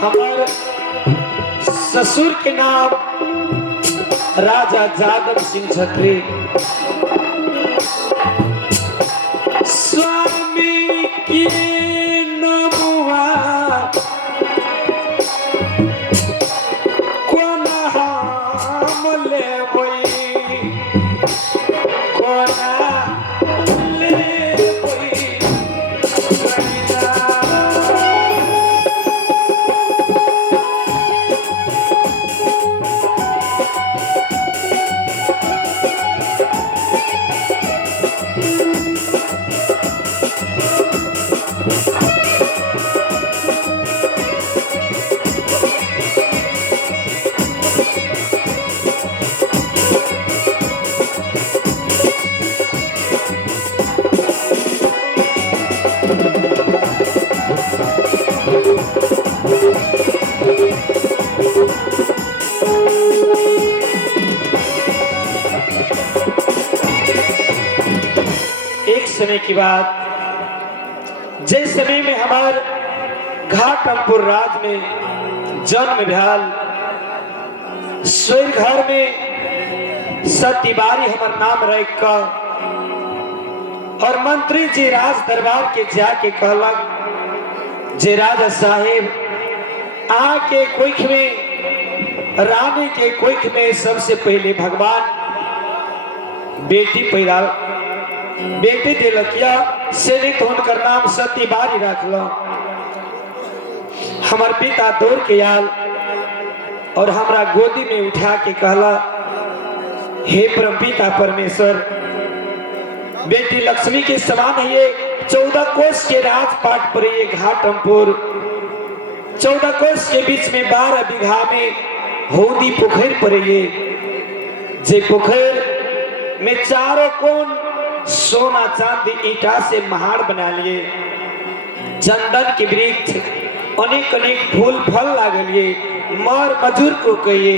हमारे ससुर के नाम राजा जादव सिंह छत्री। स्वामी की नमुआ कोना हम लेबई, कोना लेबई। समय की बात, जिस समय में हमार घाटमपुर राज में जन्म भैल, स्वर्ग घर में सतीबारी हमार नाम रख कर और मंत्री जी राज दरबार के जाके कहलक जे राजा साहेब आके कोख में रानी के कोख में सबसे पहले भगवान बेटी पैदा बेटी दिलकिया से तो उनकर नाम सतीबारी रखल। हमार पिता दौड़ के आल और हमरा गोदी में उठा के कहला हे परमपिता परमेश्वर, बेटी लक्ष्मी के समान है। 14 कोस के राजपाट पर ये घाटमपुर, 14 कोस के बीच में 12 बीघा में होदी पोखर पर ये, जे पोखर में चारों कोन सोना चांदी ईटा से महाड़ बना लिए। चंदन के वृक्ष, अनेक अनेक फूल फल लागलिए। मर मजूर को कहिए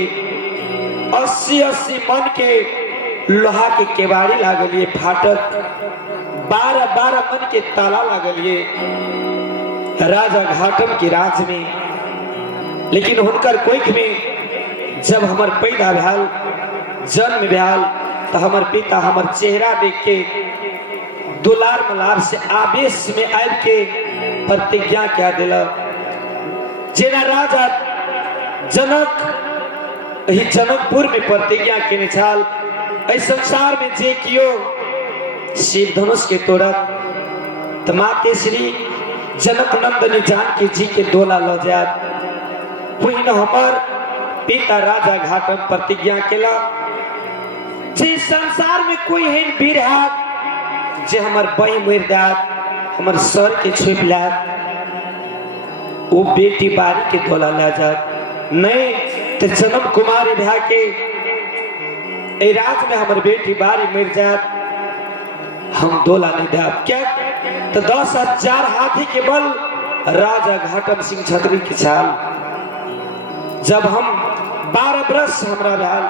80-80 मन के लोहा के केवाड़ी लागलिए। फाटक बारह बारह मन के ताला लागल ये राजा घाटम के राज में, लेकिन हुनकर कोख में जब हमर पैदा भैल, जन्म भैल, तो हमर पिता हमर चेहरा देख के दुलार मलार से आवेश में आयल के प्रतिज्ञा क्या दिला, जेना राजा जनक ही जनकपुर में प्रतिज्ञा के छाल, इस संसार में जे कियो शिव धनुष के तोड़त तो माते श्री जनक नंदनी जानकी जी के डोला लो जात। हुई न हमर पिता राजा घाटम प्रतिज्ञा केला, जे संसार में कोई है वीर है जे हमर बही मर जात, हमर सर के छुप लात, वो बेटी बारी के डोला ला जात। नहीं तो जन्म कुमार भा के ए राज में हमर बेटी बारी मर जात, हम डोला नहीं देव क्या। तो 10,000 हाथी के बल राजा घाटम सिंह छतरी के छाल, जब हम 12 बरस हमरा भेल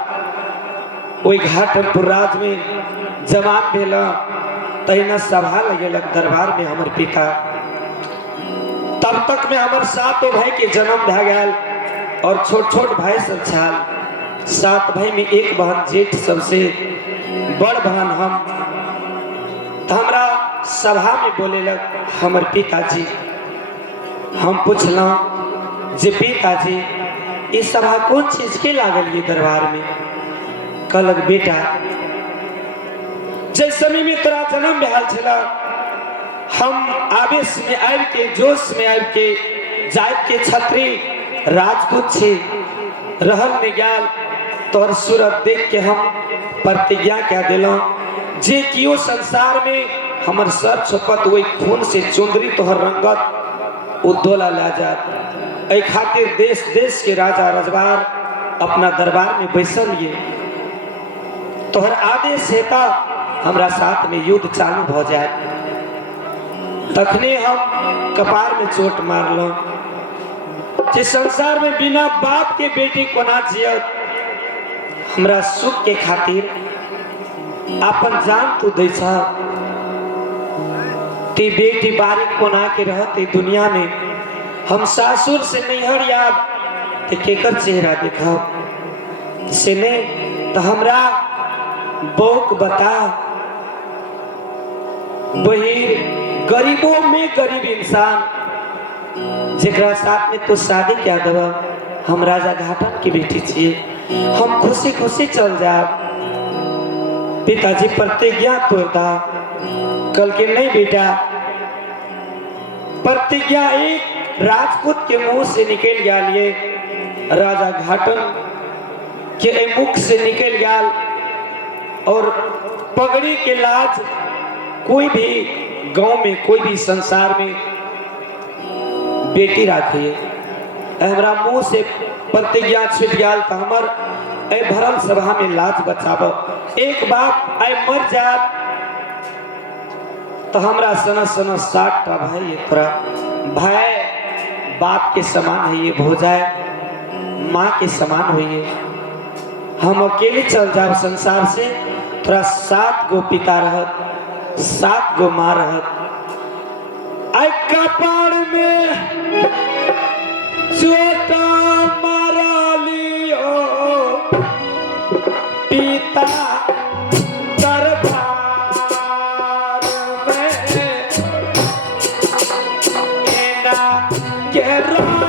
वही घाटमपुर राज में जवान भेला, तहिना सभा लगेलक दरबार में हमर पिता। तब तक में हमर 7 भाई के जन्म भे गल और छोट छोट भाई सब छाल। 7 भाई में एक बहन जेठ सबसे बड़ बहन हम। तो हमरा सभा में बोले लग हमर पिताजी, हम पूछला जे पिताजी ये सभा कौन चीज के लागल ये दरबार में। कहलक बेटा जिस समय में तोरा जन्म भैल छला, हम आवेश में आबि के जोश में आबि के जाति के छत्री राजपूत छे रहल में गल, तोहर सूरत देख के हम प्रतिज्ञा क्या दिलों, जे कियो संसार में हमर सर छपत वही खून से चुंदरी तोहर रंगत उद्दोला ला जात। ऐ खातिर देश देश के राजा रजवार अपना दरबार में बैसल ये, तोहर आदेश हेता हमरा साथ में युद्ध चालू भ जाए। तखने हम कपार में चोट मारलो, जे संसार में बिना बाप के बेटी कोना जियत, हमरा सुख के खातिर अपन जान तू दै छ। ती बेटी बारी कोना के रहते दुनिया में, हम सासुर से नैहर याद ते केकर चेहरा देखा से ने। तो हमरा बौक बता बहिर गरीबों में गरीब इंसान जेकरा साथ में तो शादी क्या दवा, हम राजा घाटम की बेटी छिए, हम खुशी खुशी चल जाब। पिताजी प्रतिज्ञा तोड़ता, कल के नहीं बेटा, प्रतिज्ञा एक राजपूत के मुंह से निकल गया, लिए राजा घाटम के मुख से निकल गया। और पगड़ी के लाज कोई भी गांव में कोई भी संसार में बेटी राखिए, हमरा मुंह से प्रतिज्ञा छिप गया तो हमर ए भरल सभा में लाज बचाब। एक बाप आई मर जात तो हमरा सना सना 60 टा भाई ये तोरा भाई बाप के समान है, ये भोजाए माँ के समान हुई। हम अकेले चल जाब संसार से, तोरा 7 गो पिता रहत, 7 गो माँ रहत। आई कपाड़ में चोटा मारा लियो पिता दरबार में, एना के रहबई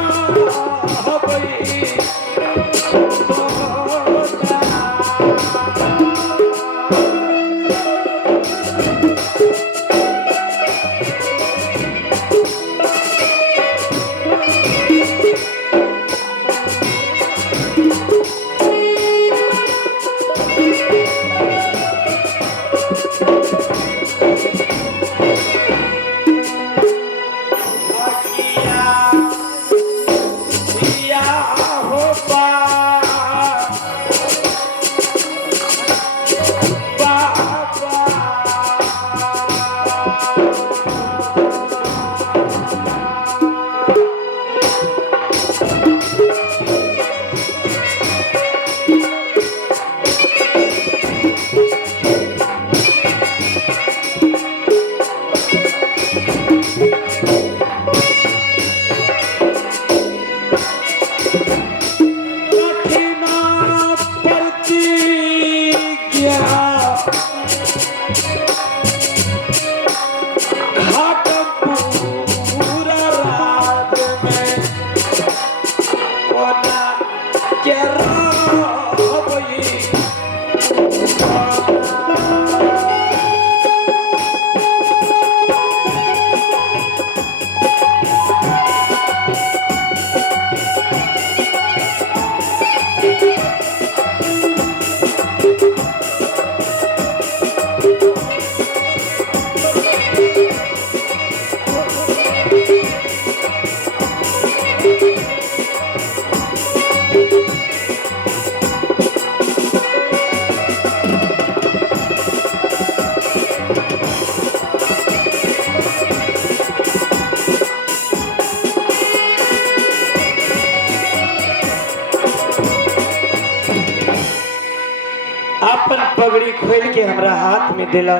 अपन पगड़ी खोल के हमरा हाथ में दिला,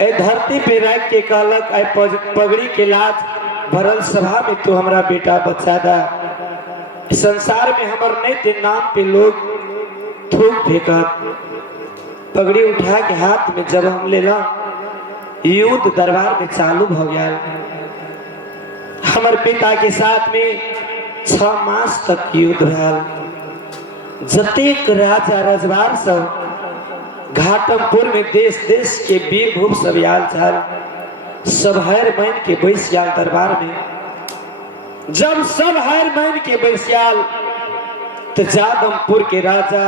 ए धरती पे रख के कहलक ए पगड़ी के लाज भरल सभा में तू हमरा बेटा बचा दा। संसार में हमर नहीं ते नाम पे लोग थूक फेंकत। पगड़ी उठा के हाथ में जब हम लेला, युद्ध दरबार में चालू हो गया। हमर पिता के साथ में 6 मास तक युद्ध रहल। जतेक राजा रजवार सब घाटमपुर में देश देश के वीर भूप सब आयल छल, सब हर मान के बैसियाल दरबार में। जब सब हर मान के बैसियाल तो जादमपुर के राजा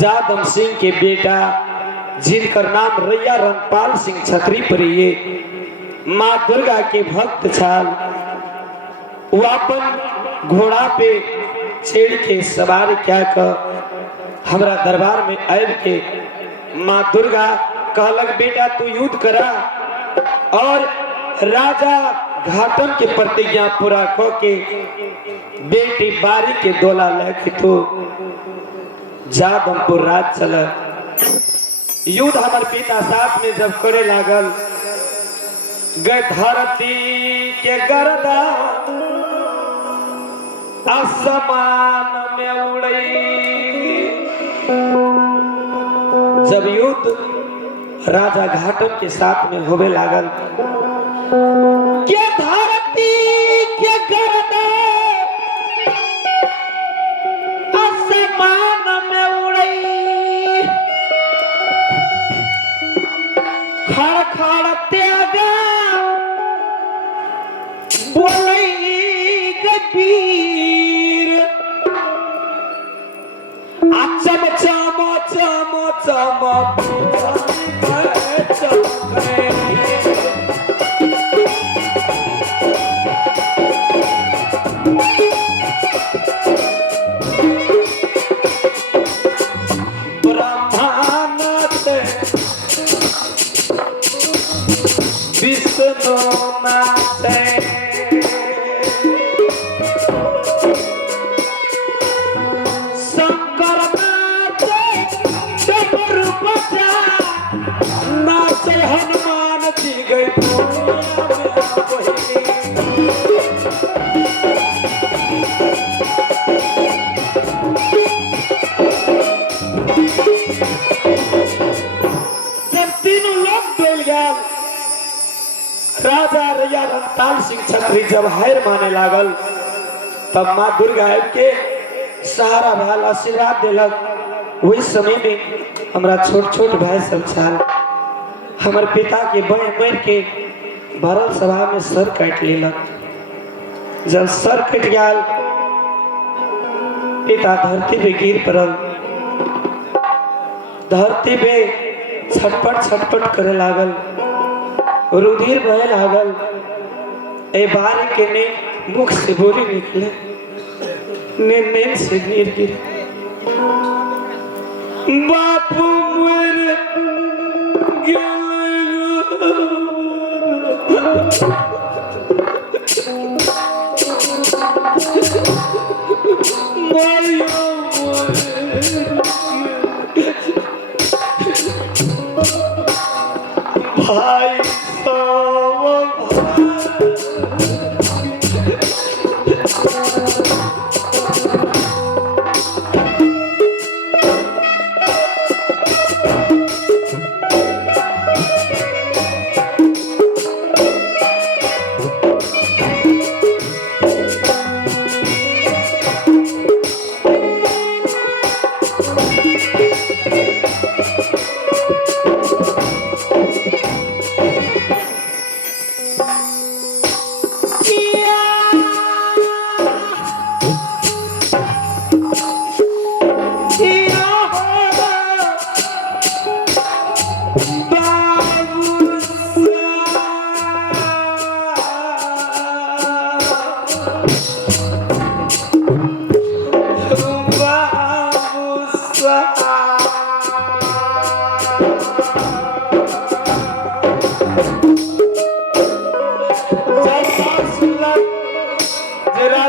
जादम सिंह के बेटा जिनकर नाम रैया रणपाल सिंह छतरी परिये माँ दुर्गा के भक्त छल, वो अपन घोड़ा पे छेड़ के सवार क्या कर हमरा दरबार में आब के माँ दुर्गा कहलक बेटा तू युद्ध करा और राजा घाटम के प्रतिज्ञा पूरा क के बेटी बारी के दोला लेके तो जादमपुर राज चल। युद्ध हमार पिता साथ में जब करे लागल, धरती के गर्दा आसमान में उड़ई। जब युद्ध राजा घाटम के साथ में होवे लागल, के धरती के गर्दा आसमान में उड़ई। खड़ खड़ त्यागा बोलई गबीर, चम चम चम चम विष्णु नाथे शंकर नाथे डमरू बजा नाचे हनुमान जी गए जब तीनों लोग डोल गया। राजा रैया रणपाल सिंह छतरी जब हार माने लागल, तब माँ दुर्गा के सहारा भल आशीर्वाद दिलक। वही समय में हमरा छोट छोट भाई सब छल, हमर पिता के बह मर के भरल सभा में सर काट लेलक। जब सर कट गया, पिता धरती पे गिर पड़ल। धरती पे छटपट छटपट करे लागल, रुधिर बहे लागल। ए बार के ने मुख से बोली निकले, नींद से गिर गिर बापू मर भाई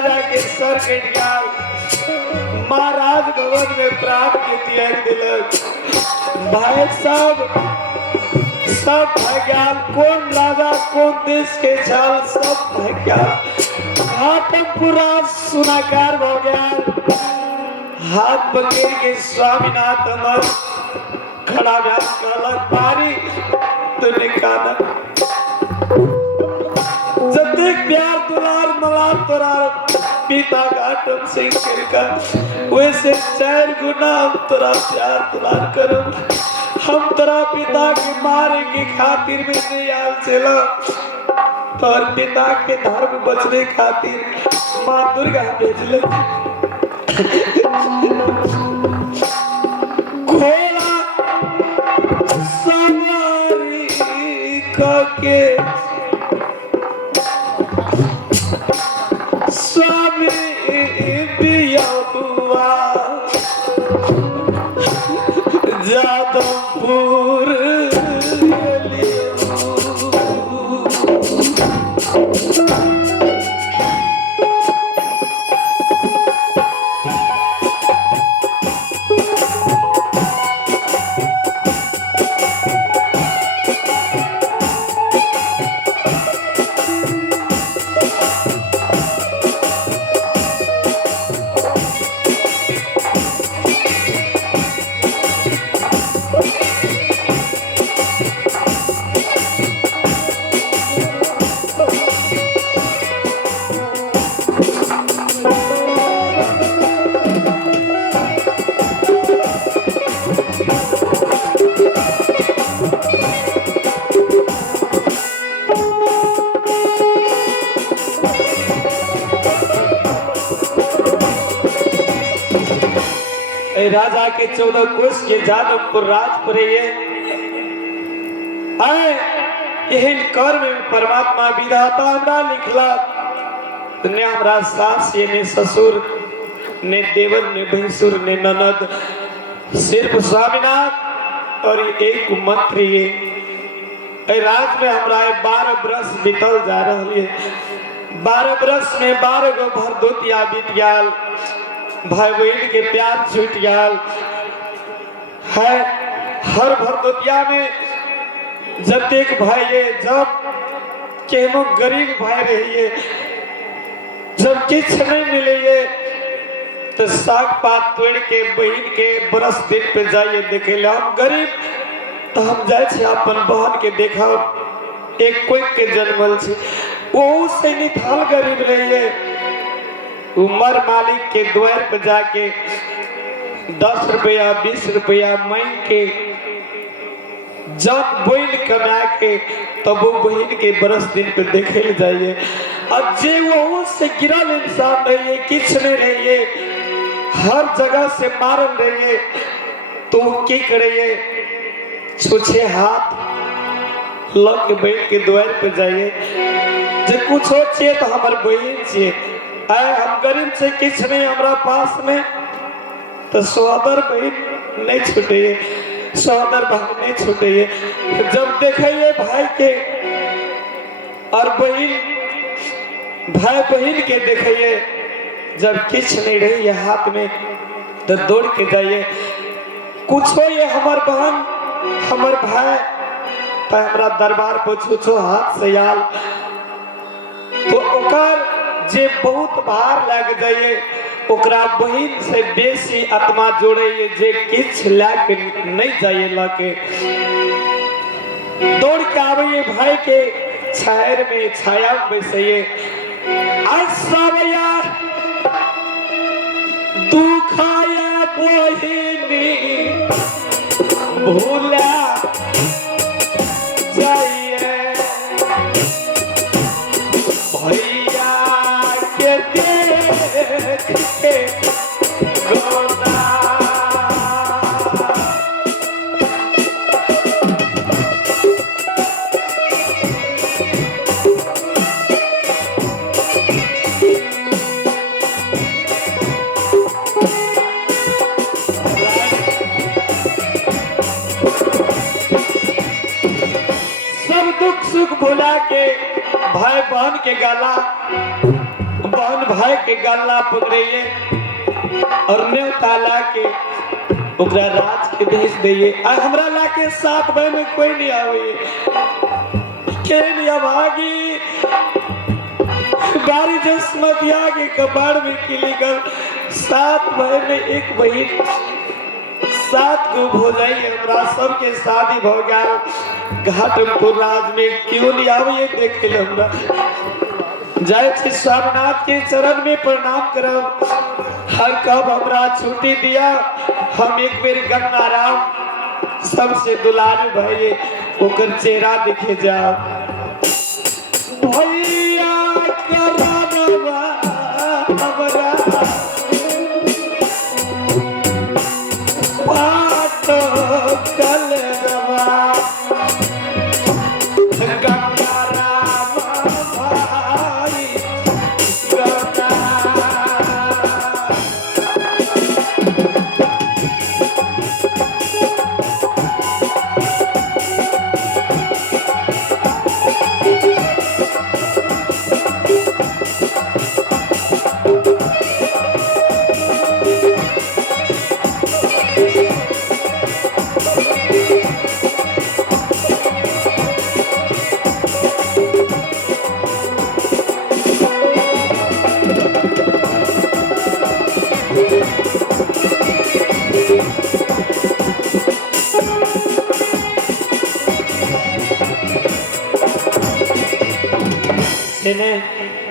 राजा के सर कट गया, महाराज भवन में प्राण के त्याग दिलक। भाई सब भगवान कौन राजा कौन देश के छल सब भगवान घाटम पूरा सुनाकार हो गया। हाथ पकड़ के स्वामीनाथ अमर खड़ा व्यास कहला पारी तो निकाला जब तक प्यार दुलार मलार तोरा पिता घाटम सिंह का वैसे 4 गुना हम तोरा प्यार दुलार करो। हम तोरा पिता के मारे के खातिर में नहीं आल चलो तोर पिता के धर्म बचने खातिर माँ दुर्गा भेजले। खोला सवारी करके स्वामी बिया हुआ जादवपुर राजा के 14 कोष के जादवपुर राजपुर आए एहन कर्म में परमात्मा विधाता हमरा लिखला ने हमरा सास ने ससुर ने देवर ने भैंसुर ने ननद सिर्फ स्वामीनाथ और एक मंत्री राज में हमरा 12 बरस बीतल जा रही है। 12 बरस में 12 गो भरदोतिया बीत गया। भाई बहन के प्यार छूट गया है। हर भरदोतिया में जब तक भाई ये जब केनो गरीब भाई रहिए जब किछ नहीं मिले तो साग पात तोड़ के बहन के बरस दिन पे जाइए देखे ले। हम गरीब तो हम जाए अपन बहन के देखा एक कोई के जन्मल से वो से निथाल गरीब रहिए। उमर मालिक के द्वार पर जाके 10 रुपया 20 रुपया मई के जब बोल कमा के तब वो बहन के बरस दिन पे देखे ले जाइए। अब जे वो से गिरल इंसान रहिए किछ नहीं रहिए हर जगह से मारन रहिए तो वो की करिए छुछे हाथ लग के बैठ के द्वार पे जाइए जे कुछ हो चाहिए तो हमारे बहन चाहिए। आए हम गरीब से किछ नहीं हमारा पास में तो सहोदर बहन नहीं छूटे सहोदर भाई नहीं छूटे। जब देखिए भाई के और बहन भाई बहन के देखिए जब किछ नहीं रही है हाथ में तो दौड़ के जाइए कुछ हो ये हमार बहन हमार भाई तो हमारा दरबार पर छुछो हाथ से आल तो ओकर जे बहुत भार लग जाइए ओकरा बहन से बेसी आत्मा जोड़े जे किछ लाके नहीं जाइए लाके दौड़ के आवे भाई के छायर में छाया बैसिए। आज सब यार दुखाया बहिनी भूला जाइए भैया के देख के गोदा सुख भुला के भाई बहन के गाला बहन अपन भाई के गला पकड़िए और न्योता ला के ओकरा राज के भेज दिए। आ हमरा ला के 7 भाई में कोई नहीं आवे के नहीं भागी बारी जसमतिया के कबाड़ में किली कर 7 भाई में एक बहन 7 को हो जाई। हमरा सबके शादी हो गया घाटमपुर राज में क्यों नहीं आवे ये देखे ले हमरा जय श्री स्वामीनाथ के चरण में प्रणाम करब। हर कब हमरा छुट्टी दिया हम एक बेर गंगा राम सबसे दुलारे भाई ओकर चेहरा दिखे जाओ भैया करनवा हमरा पाट कलरवा गंगा राम भाई गंगा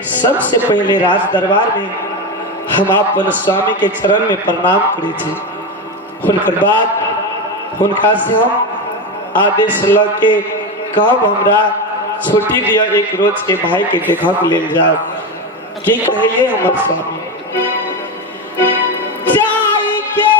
सबसे पहले राज दरबार में हम अपन स्वामी के चरण में प्रणाम करे थे। हुनकर बाद हुनका से हम आदेश ल के कब हमरा छुट्टी दिया एक रोज के भाई के देखा के ले जाओ की कहिए हमर स्वामी जाई के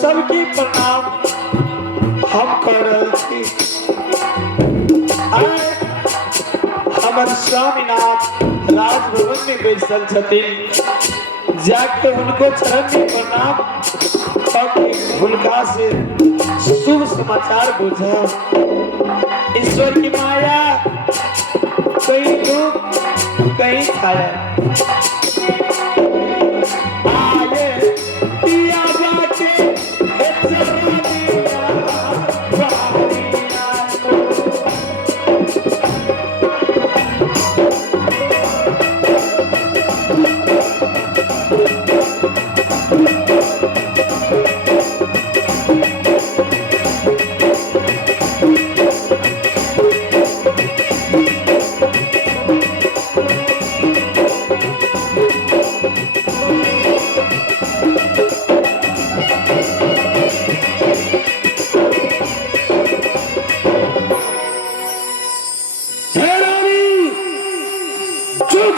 सबकी प्रणाम। स्वामीनाथ राजभवन में बैसल छथिन, जाके उनको चरण में प्रणाम और उनका से शुभ समाचार बुझा। ईश्वर की माया कहीं धूप कहीं छाया, आए पिया बाटे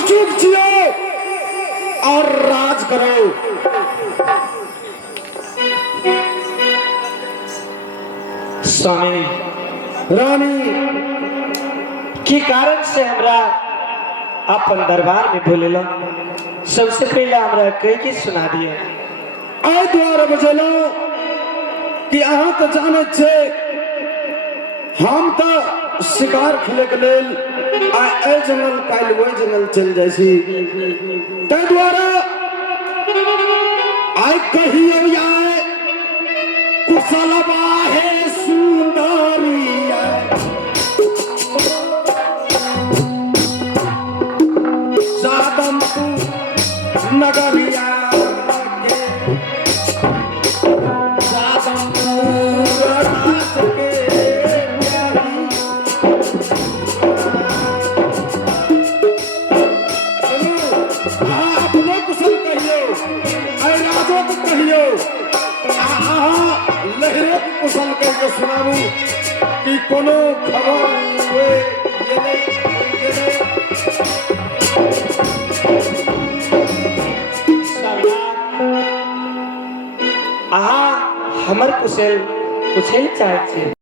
जुग जियो और राज करो। स्वामी रानी के कारण से हमरा अपन दरबार में बोलेला, सबसे पहले हमरा कह के सुना दिए। आय द्वारा बजेलो कि अहाँ तो जाने छे हम तो शिकार खेले के लेल आय जंगल काल वो जंगल चल जाइसी, ते द्वारा आय कहियो आय कुशलबा है सुंदरिया जादमपुर नगरिया कुशल करके सुनाबू कि कोनो खबर हुए अहाँ हमर कुशल पूछे चाहे छी।